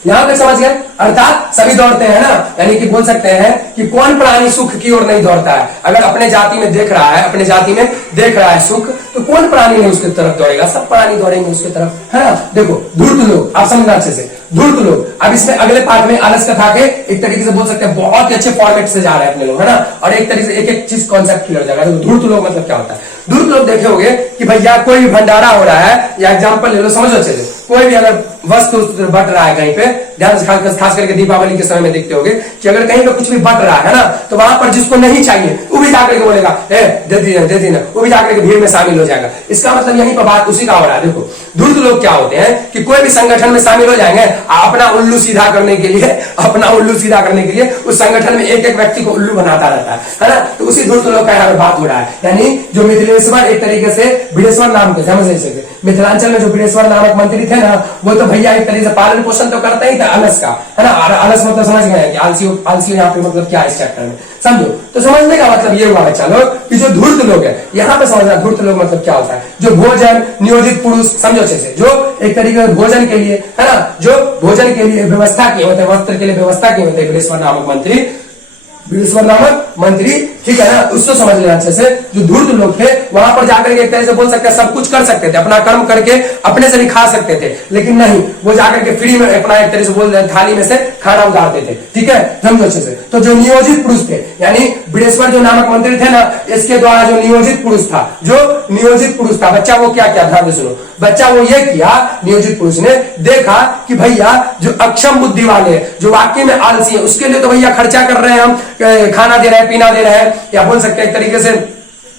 यहां तक समझ गए, अर्थात सभी दौड़ते हैं ना, यानी कि बोल सकते हैं कि कौन प्राणी सुख की ओर नहीं दौड़ता है। अगर अपने जाति में देख रहा है, अपने जाति में देख रहा है सुख, तो कौन प्राणी नहीं उसकी तरफ दौड़ेगा, सब प्राणी दौड़ेंगे उसकी तरफ, है ना। देखो, धूर्त लोग, आप समझना अच्छे से, धूर्त लोग। अब इसमें अगले पार्ट में आलस कथा के एक तरीके से बोल सकते हैं बहुत ही अच्छे फॉर्मेट से जा रहे हैं अपने लोग, है ना, और एक तरीके से एक एक चीज कॉन्सेप्ट क्लियर हो जाएगा। धूर्त लोग मतलब क्या होता है, धूर्त लोग देखे होंगे कि भैया कोई भी भंडारा हो रहा है, या एग्जाम्पल ले लो, समझो अच्छे से, कोई भी अगर वस्तु बट रहा है कहीं पे, ध्यान से खास करके दीपावली के समय में देखते होंगे कि अगर कहीं पे कुछ भी बट रहा है ना, तो वहां पर जिसको नहीं चाहिए वो भी जाकर के बोलेगा दे दी ना, वो भी जाकर के भीड़ में शामिल हो जाएगा। इसका मतलब यहीं पर बात उसी का हो रहा है। देखो, धूर्त लोग क्या होते हैं कि कोई भी संगठन में शामिल हो जाएंगे, अपना उल्लू सीधा करने के लिए उस संगठन में एक एक व्यक्ति को उल्लू बनाता रहता है ना। तो उसी धूर्त लोग का यहाँ बात हो रहा है, यानी जो मिथिलेश्वर एक तरीके से बिडेश्वर नाम के, समझ सके, मिथिलांचल में जो बिडेश्वर नामक मंत्री थे ना, वो तो भैया एक तरीके से पालन पोषण तो करता ही था अलस का, है ना। अलस मतलब समझ गए कि आलसी यहाँ पे मतलब क्या है इस चैप्टर में, समझो। तो समझने का मतलब ये हुआ बच्चा लोग कि जो धूर्त लोग है, यहाँ पे समझना धूर्त लोग मतलब क्या होता है, जो भोजन नियोजित पुरुष, समझो अच्छे से, जो एक तरीके से भोजन के लिए, है ना, जो भोजन के लिए व्यवस्था किए होते हैं, वस्त्र के लिए व्यवस्था किए होते हैं, बिडेश्वर नामक मंत्री, ठीक है ना। उसको समझ लेना अच्छे से, जो धूर्त लोग थे वहां पर जाकर के एक तरह से बोल सकते हैं सब कुछ कर सकते थे, अपना कर्म करके अपने से भी खा सकते थे, लेकिन नहीं, वो जाकर के फ्री में अपना एक तरह से बोल थाली में से खाना उतारते थे, ठीक है, समझो अच्छे से। तो जो नियोजित पुरुष थे, यानी बिडेश्वर जो नामक मंत्री थे ना, इसके द्वारा जो नियोजित पुरुष था, बच्चा वो क्या किया, ध्यान से सुनो, बच्चा वो ये किया, नियोजित पुरुष ने देखा कि भैया जो अक्षम बुद्धि वाले, जो वाकई में आलसी है, उसके लिए तो भैया खर्चा कर रहे हैं, हम खाना दे रहे हैं, पीना दे रहे हैं, या बोल सकते हैं एक तरीके से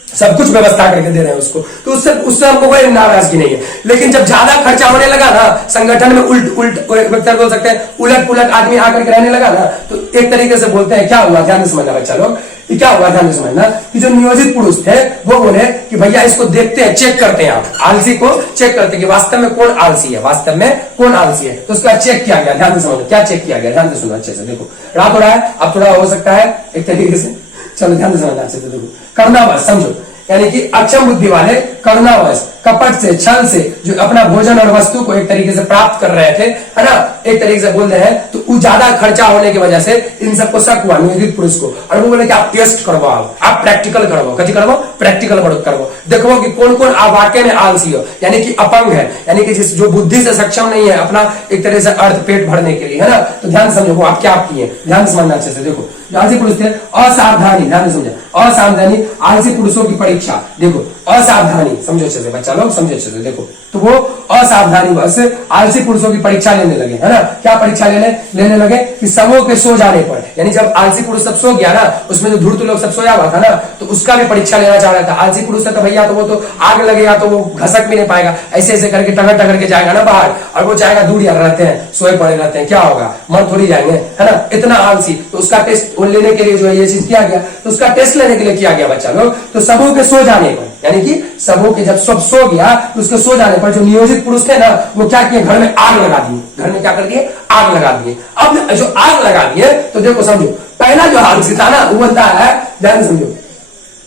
सब कुछ व्यवस्था करके दे रहे हैं उसको, तो उससे हमको कोई नाराजगी नहीं है। लेकिन जब ज्यादा खर्चा होने लगा ना, संगठन में उल्ट बोल सकते हैं उलट पुलट आदमी आकर के रहने लगा ना, तो एक तरीके से बोलते हैं क्या हुआ, ध्यान से समझना बच्चा लोग, कि क्या हुआ, ध्यान से समझना कि जो नियोजित पुरुष थे वो बोले कि भैया इसको देखते हैं, चेक करते हैं, आप आलसी को चेक करते हैं कि वास्तव में कौन आलसी है, वास्तव में कौन आलसी है। तो उसका चेक किया गया, ध्यान से समझो क्या चेक किया गया, ध्यान से सुनो अच्छे से। देखो रात हो रहा है, अब थोड़ा हो सकता है एक तरीके से, चलो ध्यान से समझना अच्छे से। देखो करुणावश समझो, यानी कि अक्षम बुद्धि वाले करुणावश कपट से छल से जो अपना भोजन और वस्तु को एक तरीके से प्राप्त कर रहे थे, है ना, एक तरीके से बोल रहे हैं, तो ज्यादा खर्चा होने की वजह से इन सबको शक हुआ नियोजित पुरुष को, और वो बोले कि आप टेस्ट करवाओ, आप प्रैक्टिकल करवाओ, कथी करवाओ, प्रैक्टिकल करवाओ, देखो कि कौन कौन आप वाकई में आलसी हो, यानी कि अपंग है, यानी कि जिस जो बुद्धि से सक्षम नहीं है अपना एक तरह से अर्थ पेट भरने के लिए, है ना। तो ध्यान से समझो वो आप क्या किए, ध्यान से समझना अच्छे से। देखो आलसी पुरुष थे, असावधानी, ध्यान से समझो, असावधानी आलसी पुरुषों की परीक्षा, देखो असावधानी, समझो अच्छे से बच्चा लोग, समझो अच्छे से। देखो तो वो असावधानी बस आलसी पुरुषों की परीक्षा लेने लगे, है ना। क्या परीक्षा लेने लगे कि सबों के सो जाने पर, यानी जब आलसी पुरुष सब सो गया ना, उसमें जो धूर्त लोग सब सोया हुआ था ना, तो उसका भी परीक्षा लेना चाह रहा था। आलसी पुरुष था तो भैया तो वो तो आग लगेगा तो वो घसक भी नहीं पाएगा, ऐसे ऐसे करके टगर टगर के जाएगा ना बाहर, और वो जाएगा दूर यार रहते हैं, सोए पड़े रहते हैं, क्या होगा, मर थोड़ी जाएंगे, है ना, इतना आलसी। तो उसका टेस्ट लेने के लिए जो है ये चीज किया गया, तो उसका टेस्ट लेने के लिए किया गया बच्चा लोग। तो सबों के सो जाने पर, यानी कि सबों के जब सब सो गया तो उसके सो जाने पर जो नियोजित पुरुष थे ना, वो क्या किए, घर में आग लगा दिए, घर में क्या कर दिए, आग लगा दिए। अब जो आग लगा दिए तो देखो समझो, पहला जो आलसी था ना वो बनता है, ध्यान समझो,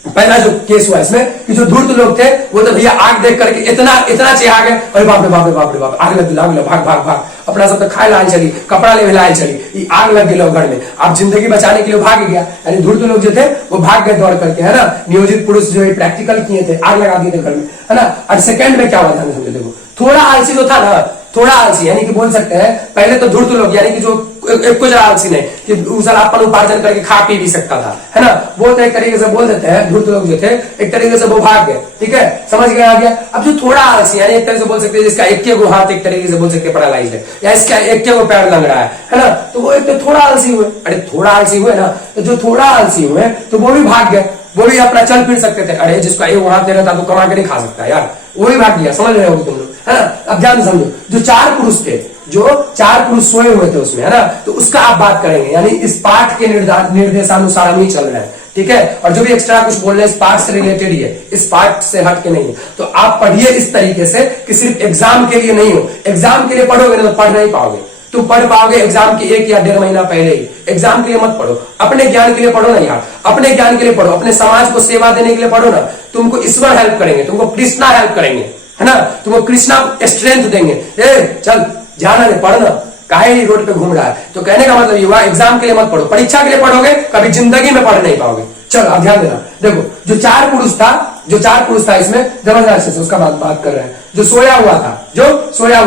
पहला जो केस हुआ इसमें कि जो धूर्त लोग थे वो तो भैया आग देख करके इतना चिढ़ा गए, अरे बाप रे बाप रे बाप रे बाप, आग लग गया, भाग भाग भाग, अपना सब तो खाए लाल चली, कपड़ा ले लाल चली, आग लग गई घर में, अब जिंदगी बचाने के लिए भाग गया। यानी धूर्त लोग जो थे वो भाग गए दौड़ करके, है ना। नियोजित पुरुष जो प्रैक्टिकल किए थे, आग लगा दिए थे घर में, है ना। और सेकंड में क्या हुआ था समझो, देखो थोड़ा आलसी तो था ना, थोड़ा आलसी, यानी कि बोल सकते हैं पहले तो धूर्त लोग, यानी कि जो एक को जरा आलसी नहीं कि अपन उपार्जन करके खा पी भी सकता था, है ना, वो तो एक तरीके से बोल देते हैं धूर्त लोग जो थे एक तरीके से वो भाग गए, ठीक है, समझ गया आ गया। अब जो थोड़ा आलसी, यानी एक तरह से बोल सकते हैं जिसका एक को हाथ एक तरीके से बोल सकते हैं पैरालाइज है, या इसका एक को पैर लग रहा है ना, तो वो एक तो थोड़ा आलसी हुए। अरे थोड़ा आलसी हुए ना, तो जो थोड़ा आलसी हुए तो वो भी भाग गए, वो भी अपना चल फिर सकते थे। अरे जिसका एक हाथ दे रहा था तो कमा के नहीं खा सकता यार, वो भी भाग गया, समझ रहे हो तुम लोग, है ना। अब ध्यान समझो, जो चार पुरुष थे, जो चार पुरुष सोए हुए थे उसमें, है ना, तो उसका आप बात करेंगे, यानी इस पाठ के निर्देशानुसार हम ही चल रहे हैं, ठीक है। और जो भी एक्स्ट्रा कुछ बोल रहे हैं इस पाठ से रिलेटेड ही है, इस पाठ से हट के नहीं है। तो आप पढ़िए इस तरीके से कि सिर्फ एग्जाम के लिए नहीं हो, एग्जाम के लिए पढ़ोगे ना तो पढ़ नहीं पाओगे, तुम पढ़ पाओगे एग्जाम के 1 या 1.5 महीना पहले ही। एग्जाम के लिए मत पढ़ो, अपने ज्ञान के लिए पढ़ो ना यार, अपने ज्ञान के लिए पढ़ो, अपने समाज को सेवा देने के लिए पढ़ो ना। तुमको ईश्वर हेल्प करेंगे, तुमको कृष्णा हेल्प करेंगे, है ना, तुमको कृष्णा स्ट्रेंथ देंगे। चल जाना नहीं, पढ़ना, काहे रोड पे घूम रहा है। तो कहने का मतलब ये हुआ एग्जाम के लिए मत पढ़ो, परीक्षा के लिए पढ़ोगे कभी जिंदगी में पढ़ नहीं पाओगे। चलो अब ध्यान देना, देखो जो चार पुरुष था इसमें जबरदस्त से उसका बात कर रहे हैं, जो सोया हुआ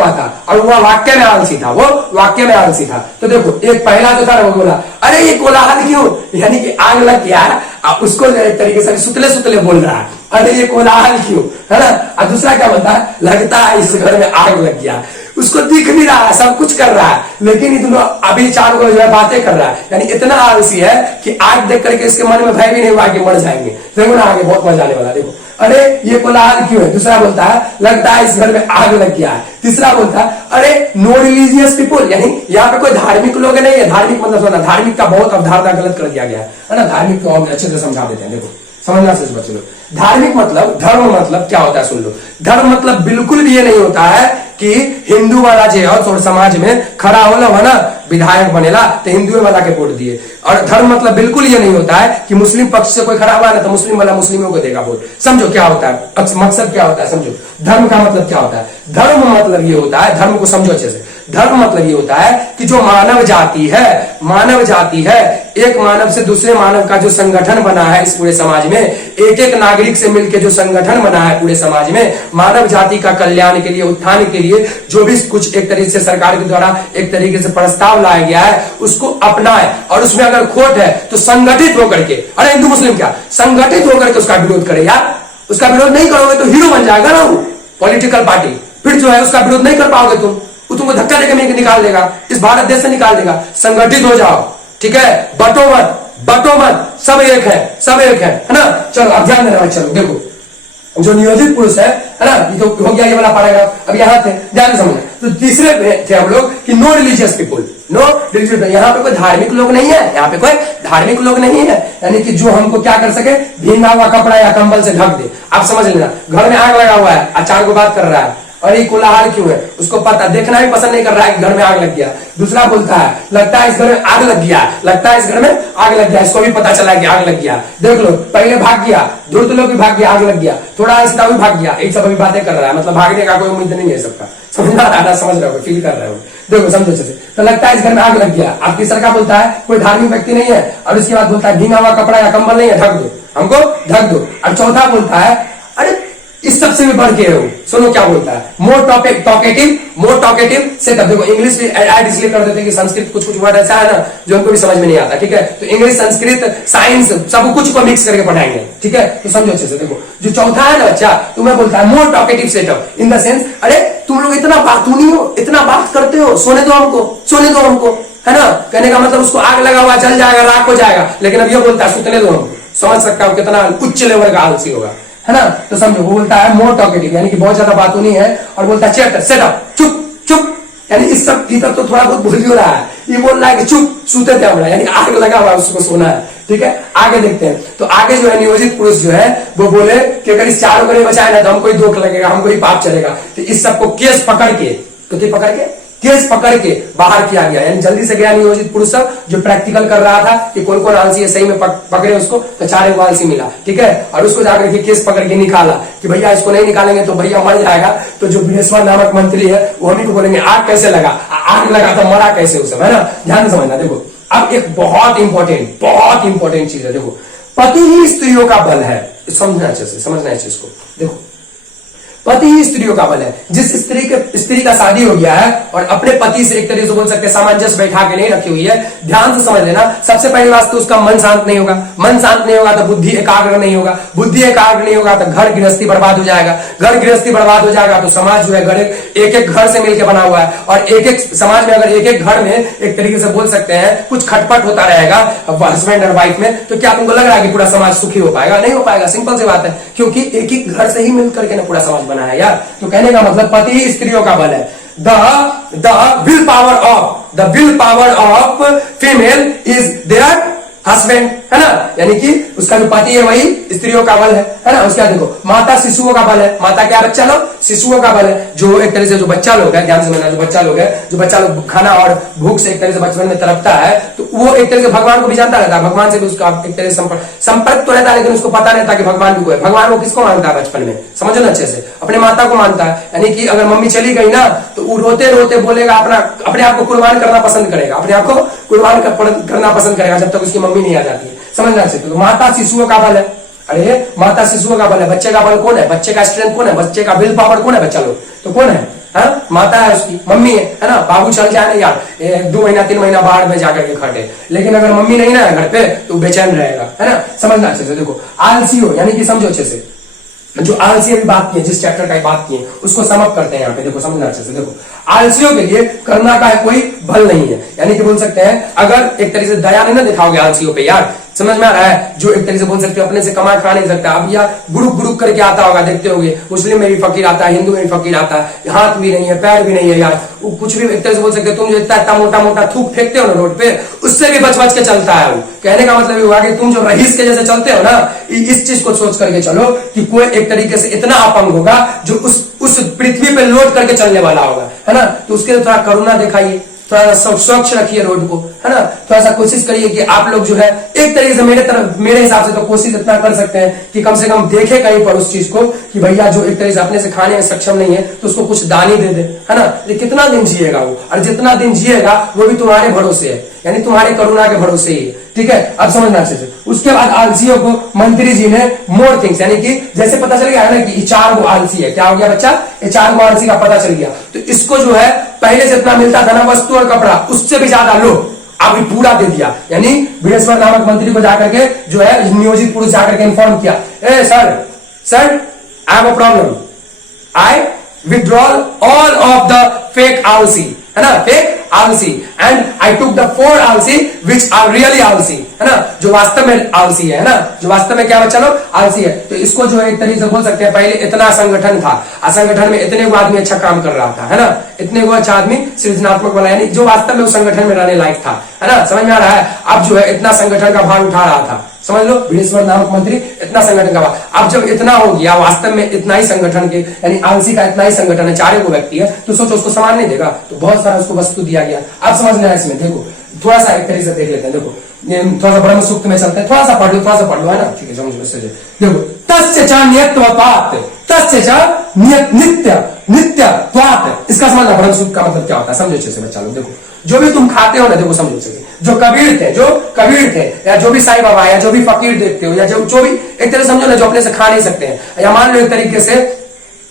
था और वह वाक्य में आलसी था, वो वाक्य में आलसी था। तो देखो एक पहला जो था वो बोला अरे ये कोलाहल क्यों, यानी कि आग लग गया, उसको एक तरीके से सुतले सुतले बोल रहा है, अरे ये कोलाहल क्यों, है ना। और दूसरा क्या बोलता है, लगता है इस घर में आग लग गया, उसको दिख भी रहा है, सब कुछ कर रहा है, लेकिन इतना अभी चार को जो है बातें कर रहा है, यानी इतना आलसी है कि आग देख करके इसके मन में भय भी नहीं हुआ कि मर जाएंगे। देखो ना आगे बहुत मजा आने वाला, देखो अरे ये कोलाहल क्यों है, दूसरा बोलता है लगता है इस घर में आग लग गया है, तीसरा बोलता है अरे नो रिलीजियस पीपुल, यानी यहाँ पे कोई धार्मिक लोग नहीं है। धार्मिक मतलब सुना, धार्मिक का बहुत अवधारणा गलत कर दिया गया है ना, धार्मिक को हम अच्छे से समझा देते हैं। देखो समझना से बच्चे लोग, धार्मिक मतलब धर्म मतलब क्या होता है सुन लो। धर्म मतलब बिल्कुल भी ये नहीं होता है कि हिंदू वाला जो है और समाज में खड़ा होला ना विधायक बनेला तो हिंदू वाला के वोट दिए। और धर्म मतलब बिल्कुल ये नहीं होता है कि मुस्लिम पक्ष से कोई खड़ा हुआ ना तो मुस्लिम वाला मुस्लिमों को देगा वोट। समझो क्या होता है, मकसद क्या होता है समझो। धर्म का मतलब क्या होता है, धर्म मतलब ये होता है, धर्म को समझो अच्छे से, धर्म मतलब ये होता है कि जो मानव जाति है, एक मानव से दूसरे मानव का जो संगठन बना है इस पूरे समाज में, एक एक नागरिक से मिलकर जो संगठन बना है पूरे समाज में, मानव जाति का कल्याण के लिए, उत्थान के लिए जो भी कुछ एक तरीके से सरकार के द्वारा एक तरीके से प्रस्ताव लाया गया है उसको अपनाए, और उसमें अगर खोट है तो संगठित होकर के, अरे हिंदू मुस्लिम क्या, संगठित होकर के उसका विरोध करे यार। उसका विरोध नहीं करोगे तो हीरो बन जाएगा ना वो पॉलिटिकल पार्टी, फिर जो है उसका विरोध नहीं कर पाओगे तुम, वो तुमको धक्का देकर निकाल देगा, इस भारत देश से निकाल देगा। संगठित हो जाओ, ठीक है, बटो मत, सब एक है ना। चलो अब ध्यान देना, चलो देखो जो नियोजित पुरुष है ना, ये तो हो गया ये वाला पैराग्राफ। अब यहाँ थे, ध्यान से समझना। तो तीसरे में थे हम लोग कि no religious people, no religious, यहाँ पे कोई धार्मिक लोग नहीं है, यहाँ पे कोई धार्मिक लोग नहीं है, यानी कि जो हमको क्या कर सके, भींगा हुआ कपड़ा या कंबल से ढक दे। आप समझ लेना, घर में आग लगा हुआ है, अचार को बात कर रहा है, और ये कोलाहल क्यों है, उसको पता, देखना भी पसंद नहीं कर रहा है कि घर में आग लग गया। दूसरा बोलता है लगता है इस घर में आग लग गया, लगता है इस घर में आग लग गया, इसको भी पता चला कि आग लग गया। देख लो, पहले भाग गया, धूर्त लोग भी भाग गया, आग लग गया, थोड़ा आहिस्ता भी भाग गया, एक सब अभी बातें कर रहा है, मतलब भागने का कोई उम्मीद नहीं है सबका, समझ रहा है, समझ रहे हो, फील कर रहे हो, देखो समझो अच्छे से। तो लगता है इस घर में आग लग गया। अब तीसरा का बोलता है कोई धार्मिक व्यक्ति नहीं है, और उसके बाद बोलता है भींगा हुआ कपड़ा या कंबल नहीं है, ढक दो, हमको ढक दो। अब चौथा बोलता है अरे इस सबसे भी बढ़ के हो, सुनो क्या बोलता है, मोर टॉकेटिव सेटअप। देखो इंग्लिश भी ऐड इसलिए कर देते हैं कि संस्कृत कुछ वर्ड ऐसा है ना जो हमको भी समझ में नहीं आता, ठीक है, तो इंग्लिश, संस्कृत, साइंस सब कुछ को मिक्स करके पढ़ाएंगे, ठीक है, तो समझो अच्छे से। देखो जो चौथा है ना बच्चा, तुम्हें बोलता है more talkative setup in the sense, अरे तुम लोग इतना बातूनी हो, इतना बात करते हो, सोने दो हमको, है ना, कहने का मतलब उसको आग लगा हुआ, जल जाएगा, राख हो जाएगा, लेकिन अब ये बोलता है सुतने दो हमको। समझ सकता हूं कितना उच्च लेवल का आलसी होगा, है ना। तो समझो, वो बोलता है मोर टॉकेटिव, यानी कि बहुत ज्यादा बातूनी है, और बोलता है चैप्टर सेटअप, चुप, यानी इस सब की तरफ तो थोड़ा बहुत भूल भी हो रहा है, ये बोल रहा है कि चुप, सूते थे हम, यानी आग लगा हुआ उसको सोना है, ठीक है। आगे देखते हैं, तो आगे जो है नियोजित पुरुष जो है वो बोले कि अगर इस चारों को नहीं बचाए ना तो हमको ही दुख लगेगा, हमको ही पाप चलेगा। तो इस सबको केस पकड़ के, तो क्या पकड़ के, केस पकड़ के बाहर किया गया, यानी जल्दी से गया नियोजित पुरुष सब जो प्रैक्टिकल कर रहा था कि कौन कौन आलसी है, सही में पकड़े उसको, तो 4 आलसी मिला, ठीक है, और उसको जाकर के केस पकड़ के निकाला कि भैया इसको नहीं निकालेंगे तो भैया मर जाएगा। तो जो बृहस्पति नामक मंत्री है वो हम ही को बोलेंगे आग कैसे लगा, आग लगा तो मरा कैसे उस समय, है ना, ध्यान से समझना। देखो अब एक बहुत इंपॉर्टेंट चीज है, देखो पति ही स्त्रियों का बल है, समझना अच्छे से, समझना इस चीज को। देखो पति ही स्त्रियों का बल है, जिस स्त्री का शादी हो गया है और अपने पति से एक तरीके से बोल सकते हैं सामंजस्य बैठा के नहीं रखी हुई है, ध्यान से समझ लेना, सबसे पहली बात तो उसका मन शांत नहीं होगा, मन शांत नहीं होगा तो बुद्धि एकाग्र नहीं होगा, बुद्धि एकाग्र नहीं होगा तो घर गृहस्थी बर्बाद हो जाएगा, घर गृहस्थी बर्बाद हो जाएगा तो समाज जो है एक घर से मिलकर बना हुआ है, और एक समाज में अगर एक घर में एक तरीके से बोल सकते हैं कुछ खटपट होता रहेगा हस्बैंड और वाइफ में, तो क्या तुमको लग रहा है कि पूरा समाज सुखी हो पाएगा? नहीं हो पाएगा, सिंपल सी बात है, क्योंकि एक ही घर से ही मिल करके ना पूरा समाज बना है यार। तो कहने का मतलब पति ही स्त्रियों का बल है। The will power of female is there husband, है ना, यानी कि उसका जो पति है वही स्त्रियों का बल है ना। उसके बाद देखो माता शिशुओं का बल है, माता क्या बच्चा लोग, शिशुओं का बल है, जो एक तरह से जो बच्चा लोग है, ध्यान से समझना, जो बच्चा लोग खाना और भूख से एक तरह से बचपन में तड़पता है, तो वो एक तरह से भगवान को भी जानता रहता है, भगवान से भी उसका एक तरह से संपर्क तो रहता है, लेकिन उसको पता रहता है कि भगवान भी कोई है। भगवान वो किसको मानता है बचपन में, समझो ना अच्छे से, अपने माता को मानता है, यानी कि अगर मम्मी चली गई ना तो वो रोते रोते बोलेगा अपने आप को कुर्बान करना पसंद करेगा, अपने आप को कुर्बान करना पसंद करेगा जब तक उसकी मम्मी नहीं आ जाती है, समझना चाहिए। तो माता शिशुओं का बल है, अरे माता शिशुओं का बल है, बच्चे का बल कौन है, बच्चे का स्ट्रेंथ कौन है, बच्चे का विल पावर कौन है, बच्चा लोग तो कौन है, माता है उसकी, मम्मी है ना। बाबू चल जाए ना यार 2 महीना 3 महीना बाहर में जाकर के खटे, लेकिन अगर मम्मी नहीं ना घर पे तो बेचैन रहेगा, है ना, समझना अच्छे से। देखो आलसी हो, यानी कि समझो अच्छे से, जो आलसी अभी बात की है, जिस चैप्टर का बात की है उसको समअप करते हैं यहाँ पे, देखो समझना अच्छे से। देखो आलसियों के लिए करुणा का कोई बल नहीं है, यानी कि बोल सकते हैं अगर एक तरीके से दया नहीं ना दिखाओगे आलसियों पे यार, समझ में आ रहा है, जो एक तरीके से बोल सकते हो अपने से कमा खा नहीं सकता, अब यार गुरुक करके आता होगा, देखते होगे मुस्लिम में भी फकीर आता है, हिंदू में भी फकीर आता है, हाथ भी नहीं है, पैर भी नहीं है यार, वो कुछ भी एक तरह से बोल सकते हो, तुम जो इतना मोटा थूक फेंकते हो ना रोड पे, उससे भी बच के चलता है वो। कहने का मतलब हुआ कि तुम जो रईस के जैसे चलते हो ना, इस चीज को सोच करके चलो कि कोई एक तरीके से इतना अपंग होगा जो उस पृथ्वी पे लोट करके चलने वाला होगा, है ना, तो उसके लिए थोड़ा करुणा दिखाइए, थोड़ा सा स्वच्छ रखिए रोड को, है ना, थोड़ा सा कोशिश करिए कि आप लोग जो है एक तरीके से मेरे हिसाब से तो कोशिश इतना कर सकते हैं कि कम से कम देखे कहीं पर उस चीज को कि भैया जो एक तरीके से अपने से खाने में सक्षम नहीं है तो उसको कुछ दान ही दे दे, है ना। लेकिन कितना दिन जिएगा वो, और जितना दिन जिएगा वो भी तुम्हारे भरोसे है, यानी तुम्हारे करुणा के भरोसे ही, ठीक है। अब समझना अच्छे से। उसके बाद आलसियों को मंत्री जी ने मोर थिंग्स, यानी कि जैसे पता चल गया है ना कि 4 गो आलसी है, क्या हो गया बच्चा, ये 4 गो आलसी का पता चल गया, तो इसको जो है पहले जितना मिलता था ना वस्तु और कपड़ा उससे भी ज्यादा लो अभी पूरा दे दिया, यानी बृहस्पति नामक मंत्री को जाकर के जो है नियोजित पुरुष जाकर के इन्फॉर्म किया, ए sir I have a problem, I withdraw all of the fake आलसी, है ना, फेक आलसी, एंड आई टुक द 4 आलसी which are really आलसी, है ना, जो वास्तव में आलसी है ना, जो वास्तव में क्या बच्चा लोग आलसी है। तो इसको जो है एक तरीके से बोल सकते हैं, पहले इतना संगठन था, संगठन में इतने को आदमी अच्छा काम कर रहा था, है ना, इतने को अच्छा आदमी सृजनात्मक वाला, यानी जो वास्तव में उस संगठन में रहने लायक था, है ना, समझ में आ रहा है। अब जो है इतना संगठन का भार उठा रहा था, समझ लो, वीरेश्वर नामक मंत्री इतना संगठन का भार, अब जब इतना हो गया, वास्तव में इतना ही संगठन के, यानी आलसी का इतना ही संगठन है, 4 को व्यक्ति है, तो सोचो उसको सामान नहीं देगा, तो बहुत सारा उसको वस्तु दिया गया। अब समझ लेना इसमें, देखो थोड़ा सा एक तरीके से देख लेते हैं, देखो थोड़ा सा ब्रह्म सूक्त में चलते हैं, थोड़ा सा पढ़ लो, है ना, ठीक है, समझो इससे। देखो तस्य च नियत्वात्, तस्य च नित्यत्वात्, इसका समझना ब्रह्म सूक्त का मतलब क्या होता है, समझो अच्छे से बच्चा लोग। देखो जो भी तुम खाते हो ना, देखो समझो अच्छे से, जो कबीर थे या जो भी साईं बाबा या जो भी फकीर देखते हो या जो भी एक तरह समझो ना, जो अपने से खा नहीं सकते हैं, या मान लो एक तरीके से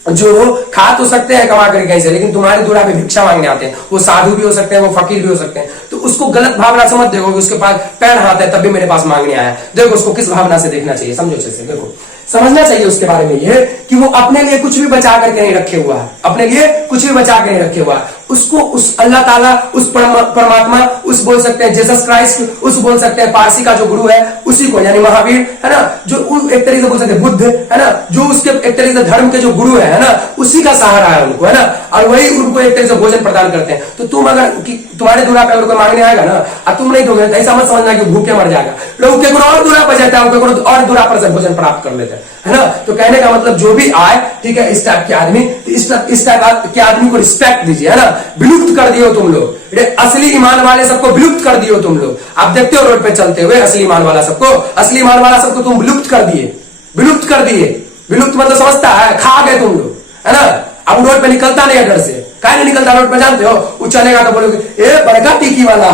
जो खा तो सकते हैं कमा करके कहीं से, लेकिन तुम्हारे दूरा पे भिक्षा मांगने आते हैं, वो साधु भी हो सकते हैं, वो फकीर भी हो सकते हैं, तो उसको गलत भावना समझ देखो कि उसके पास पैर हाथ है तब भी मेरे पास मांगने आया। देखो उसको किस भावना से देखना चाहिए, समझो अच्छे से। देखो समझना चाहिए उसके बारे में ये कि वो अपने लिए कुछ भी बचा करके नहीं रखे हुआ है, अपने लिए कुछ भी बचा के नहीं रखे हुआ है, उसको उस अल्लाह ताला, उस परमात्मा, उस बोल सकते हैं जीसस क्राइस्ट, उस बोल सकते हैं पारसी का जो गुरु है उसी को, यानी महावीर, है ना, जो एक तरीके से बोल सकते हैं बुद्ध, है ना, जो उसके एक तरीके से धर्म के जो गुरु है ना, उसी का सहारा है उनको, है ना, और वही उनको एक तरीके से भोजन प्रदान करते हैं। तो तुम अगर तुम्हारे दूरा पे अगर कोई मांगने आएगा ना और तुम नहीं दोगे, ऐसा मत समझना कि भूखे मर जाएगा, लोग के और दूरा पर जाता है, और दूरा पर से भोजन प्राप्त कर लेते हैं, है ना। तो कहने का मतलब जो भी आए, ठीक है, इस टाइप के आदमी, इस टाइप के आदमी को रिस्पेक्ट दीजिए, है ना। विलुप्त कर दिए तुम लोग, असली ईमान वाले सबको विलुप्त कर दिए तुम लोग। आप देखते हो रोड पे चलते हुए असली ईमान वाला सबको तुम विलुप्त कर दिए, विलुप्त मतलब समझता है, खा गए तुम लोग, है ना। अब रोड पे निकलता नहीं है डर से, क्या नहीं निकलता रोड पे, जानते हो, वो चलेगा तो बोलोगे ए बड़का टीकी वाला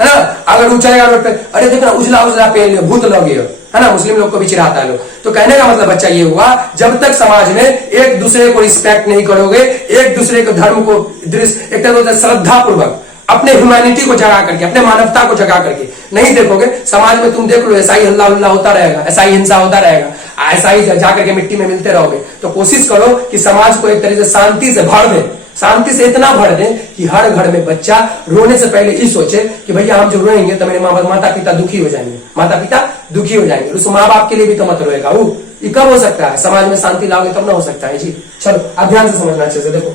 है ना। अगर वो चलेगा रोड पे, अरे देखना उजला पहन लियो, भूत लगे, है ना, मुस्लिम लोग को भी चिढ़ाता है लोग। तो कहने का मतलब बच्चा ये हुआ, जब तक समाज में एक दूसरे को रिस्पेक्ट नहीं करोगे, एक दूसरे के धर्म को एक तरह से श्रद्धा पूर्वक अपने ह्यूमैनिटी को जगा करके, अपने मानवता को जगा करके नहीं देखोगे, समाज में तुम देख लो ऐसा ही हल्ला उल्ला होता रहेगा, ऐसा ही हिंसा होता रहेगा, ऐसा ही जाकर के मिट्टी में मिलते रहोगे। तो कोशिश करो कि समाज को एक तरीके से शांति से भर दे, शांति से इतना भर दें कि हर घर में बच्चा रोने से पहले ये सोचे कि भैया हम जो रोएंगे तो मेरे माता पिता दुखी हो जाएंगे, उस माँ बाप के लिए भी तो मत रोएगा। वो ये कब हो सकता है, समाज में शांति लाओगे तब ना हो सकता है जी। चलो अब ध्यान से समझना अच्छे से। देखो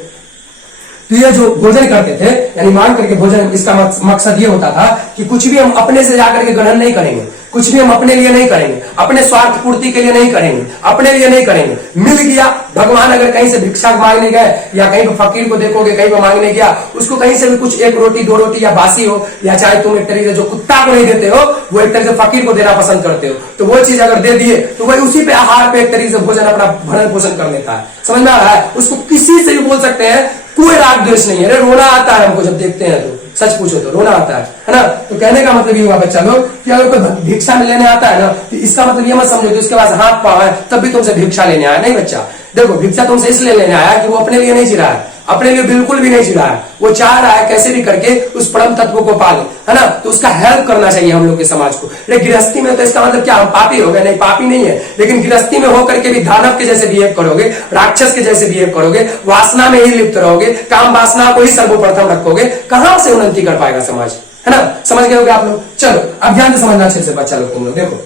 तो ये जो भोजन करते थे, यानी मांग करके भोजन, इसका मकसद ये होता था कि कुछ भी हम अपने से जाकर के ग्रहण नहीं करेंगे, कुछ भी हम अपने लिए नहीं करेंगे, अपने स्वार्थ पूर्ति के लिए नहीं करेंगे, अपने लिए नहीं करेंगे। मिल गया, भगवान अगर कहीं से भिक्षा मांगने गए या कहीं पर फकीर को देखोगे कहीं पर मांगने गया, उसको कहीं से भी कुछ 1 रोटी 2 रोटी या बासी हो, या चाहे तुम एक तरीके से जो कुत्ता को नहीं देते हो वो एक तरीके से फकीर को देना पसंद करते हो, तो वो चीज अगर दे दिए तो वही उसी पे आहार पे एक तरीके से भोजन अपना भरण पोषण कर लेता है। समझ में आ रहा है। उसको किसी से भी बोल सकते हैं, कोई राग द्वेष नहीं है। अरे रोना आता है हमको जब देखते हैं, तो सच पूछो तो रोना आता है ना। तो कहने का मतलब ये हुआ बच्चा लोग कि अगर कोई भिक्षा में लेने आता है ना, तो इसका मतलब ये मत समझो कि उसके पास हाथ पांव है तब भी तुमसे भिक्षा लेने आया, नहीं बच्चा। देखो भिक्षा तुमसे इसलिए लेने आया कि वो अपने लिए नहीं जी रहा है, अपने लिए बिल्कुल भी नहीं जी रहा है, वो चाह रहा है कैसे भी करके उस परम तत्व को पाले, है ना। तो उसका हेल्प करना चाहिए हम लोग के समाज को। लेकिन गृहस्थी में तो इसका मतलब क्या, हम पापी हो गए? नहीं, पापी नहीं है, लेकिन गृहस्थी में होकर के भी दानव के जैसे बिहेव करोगे, राक्षस के जैसे बिहेव करोगे, वासना में ही लिप्त रहोगे, काम वासना को ही सर्वप्रथम रखोगे, कहां से उन्नति कर पाएगा समाज, है ना। समझ गए होगे आप लोग। चलो अब ध्यान से समझना अच्छे से बच्चा लोग, तुम लोग देखो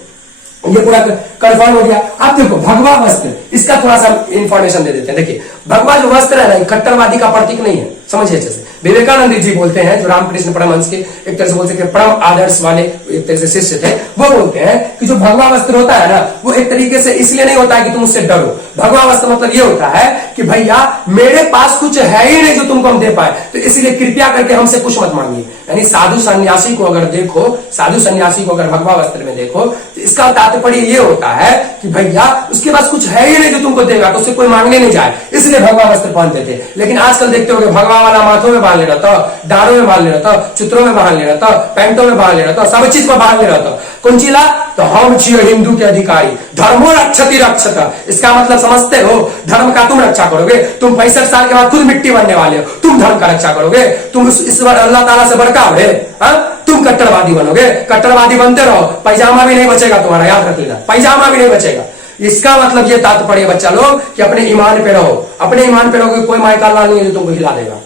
ये पूरा कंफर्म हो गया। आप देखो भगवा वस्त्र, इसका थोड़ा सा इंफॉर्मेशन दे देते हैं। देखिए भगवा जो वस्त्र है ना, कट्टरवादी का प्रतीक नहीं है, समझिए अच्छे से। विवेकानंद जी बोलते हैं, जो रामकृष्ण परमहंस के एक तरह से बोल सकते हैं परम आदर्श वाले एक तरह से शिष्य थे, वो बोलते हैं कि जो भगवा वस्त्र होता है ना, वो एक तरीके से इसलिए नहीं होता है कि तुम उससे डरो। भगवा वस्त्र मतलब ये होता है कि भैया मेरे पास कुछ है ही नहीं जो तुमको हम दे पाए, तो इसलिए कृपया करके हमसे कुछ मत मांगिए। यानी साधु सन्यासी को अगर देखो, साधु सन्यासी को अगर भगवा वस्त्र में देखो, तो इसका तात्पर्य ये होता है कि भैया उसके पास कुछ है ही नहीं जो तुमको देगा, तो उससे कोई मांगने नहीं जाए, इसलिए भगवा वस्त्र पहनते थे। लेकिन आजकल देखते हो भगवा वाला माथों में बांध ले रहा था, डारों में बांध ले रहा था, चित्रों में बांध ले रहा था, पैंटों में बांध ले रहा था, सब चीज में बांध ले रहा था। कौन चीला? तो हम छिए हिंदू के अधिकारी, धर्मो रक्षति रक्षता। इसका मतलब समझते हो, धर्म का तुम रक्षा करोगे, तुम 65 साल के बाद खुद मिट्टी बनने वाले हो, तुम धर्म का रक्षा करोगे, तुम इस बार अल्लाह ताला से बड़का हो, तुम कट्टरवादी बनोगे, कट्टरवादी बनते रहो, पैजामा भी नहीं बचेगा तुम्हारा, याद रख लेना, पैजामा भी नहीं बचेगा। इसका मतलब ये तात्पर्य बच्चा लोग कि अपने ईमान पे रहो, अपने ईमान पे रहोगे, कोई मायका लाल नहीं है जो तुमको हिला देगा।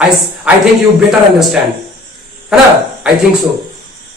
I think you better understand, है ना, आई थिंक सो।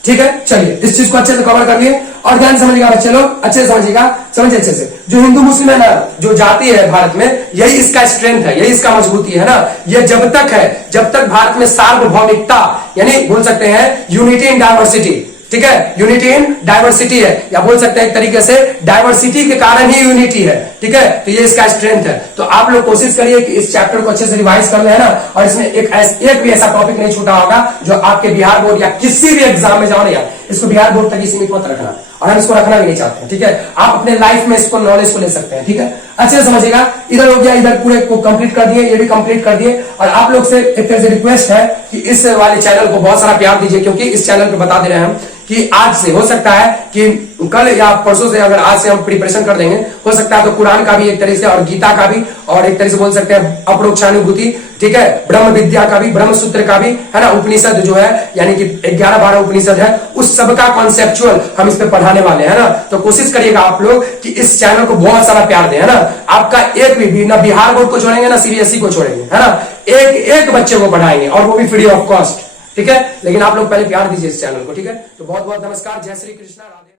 ठीक है, चलिए इस चीज को अच्छे से कवर कर लिए और ध्यान समझिएगा बच्चे लोग, अच्छे से समझिएगा, समझिए अच्छे से। जो हिंदू मुस्लिम है ना, जो जाति है भारत में, यही इसका स्ट्रेंथ है, यही इसका मजबूती है ना। ये जब तक है, जब तक भारत में सार्वभौमिकता, यानी बोल सकते हैं यूनिटी इन डाइवर्सिटी, ठीक है, यूनिटी इन डाइवर्सिटी है, या बोल सकते हैं एक तरीके से डाइवर्सिटी के कारण ही यूनिटी है, ठीक है। तो ये इसका स्ट्रेंथ है। तो आप लोग कोशिश करिए कि इस चैप्टर को अच्छे से रिवाइज कर ले, है ना। और इसमें एक भी ऐसा टॉपिक नहीं छूटा होगा जो आपके बिहार बोर्ड या किसी भी एग्जाम में जाओ ना यार, इसको बिहार बोर्ड तक सीमित मत रखना, और हम इसको रखना भी नहीं चाहते हैं, ठीक है। आप अपने लाइफ में इसको नॉलेज को ले सकते हैं, ठीक है। अच्छे से समझिएगा। इधर हो गया, इधर पूरे को कंप्लीट कर दिए, ये भी कंप्लीट कर दिए। और आप लोग से एक तरह से रिक्वेस्ट है कि इस वाले चैनल को बहुत सारा प्यार दीजिए, क्योंकि इस चैनल पे बता दे रहे हैं हम कि आज से हो सकता है कि कल या परसों से, अगर आज से हम प्रिपरेशन कर देंगे, हो सकता है तो कुरान का भी एक तरह से, और गीता का भी, और एक तरह से बोल सकते हैं अपरोक्षानुभूति, ठीक है, ब्रह्म विद्या का भी, ब्रह्म सूत्र का भी, है ना, उपनिषद जो है, यानी कि 11-12 उपनिषद है, उस सबका कॉन्सेप्चुअल हम इस पे पढ़ाने वाले हैं ना। तो कोशिश करिएगा आप लोग कि इस चैनल को बहुत सारा प्यार दें, है ना। आपका एक भी ना बिहार बोर्ड को छोड़ेंगे ना सीबीएसई को छोड़ेंगे, है ना। एक बच्चे को पढ़ाएंगे, और वो भी फ्री ऑफ कॉस्ट, ठीक है। लेकिन आप लोग पहले प्यार दीजिए इस चैनल को, ठीक है। तो बहुत बहुत नमस्कार, जय श्री कृष्णा, राधे।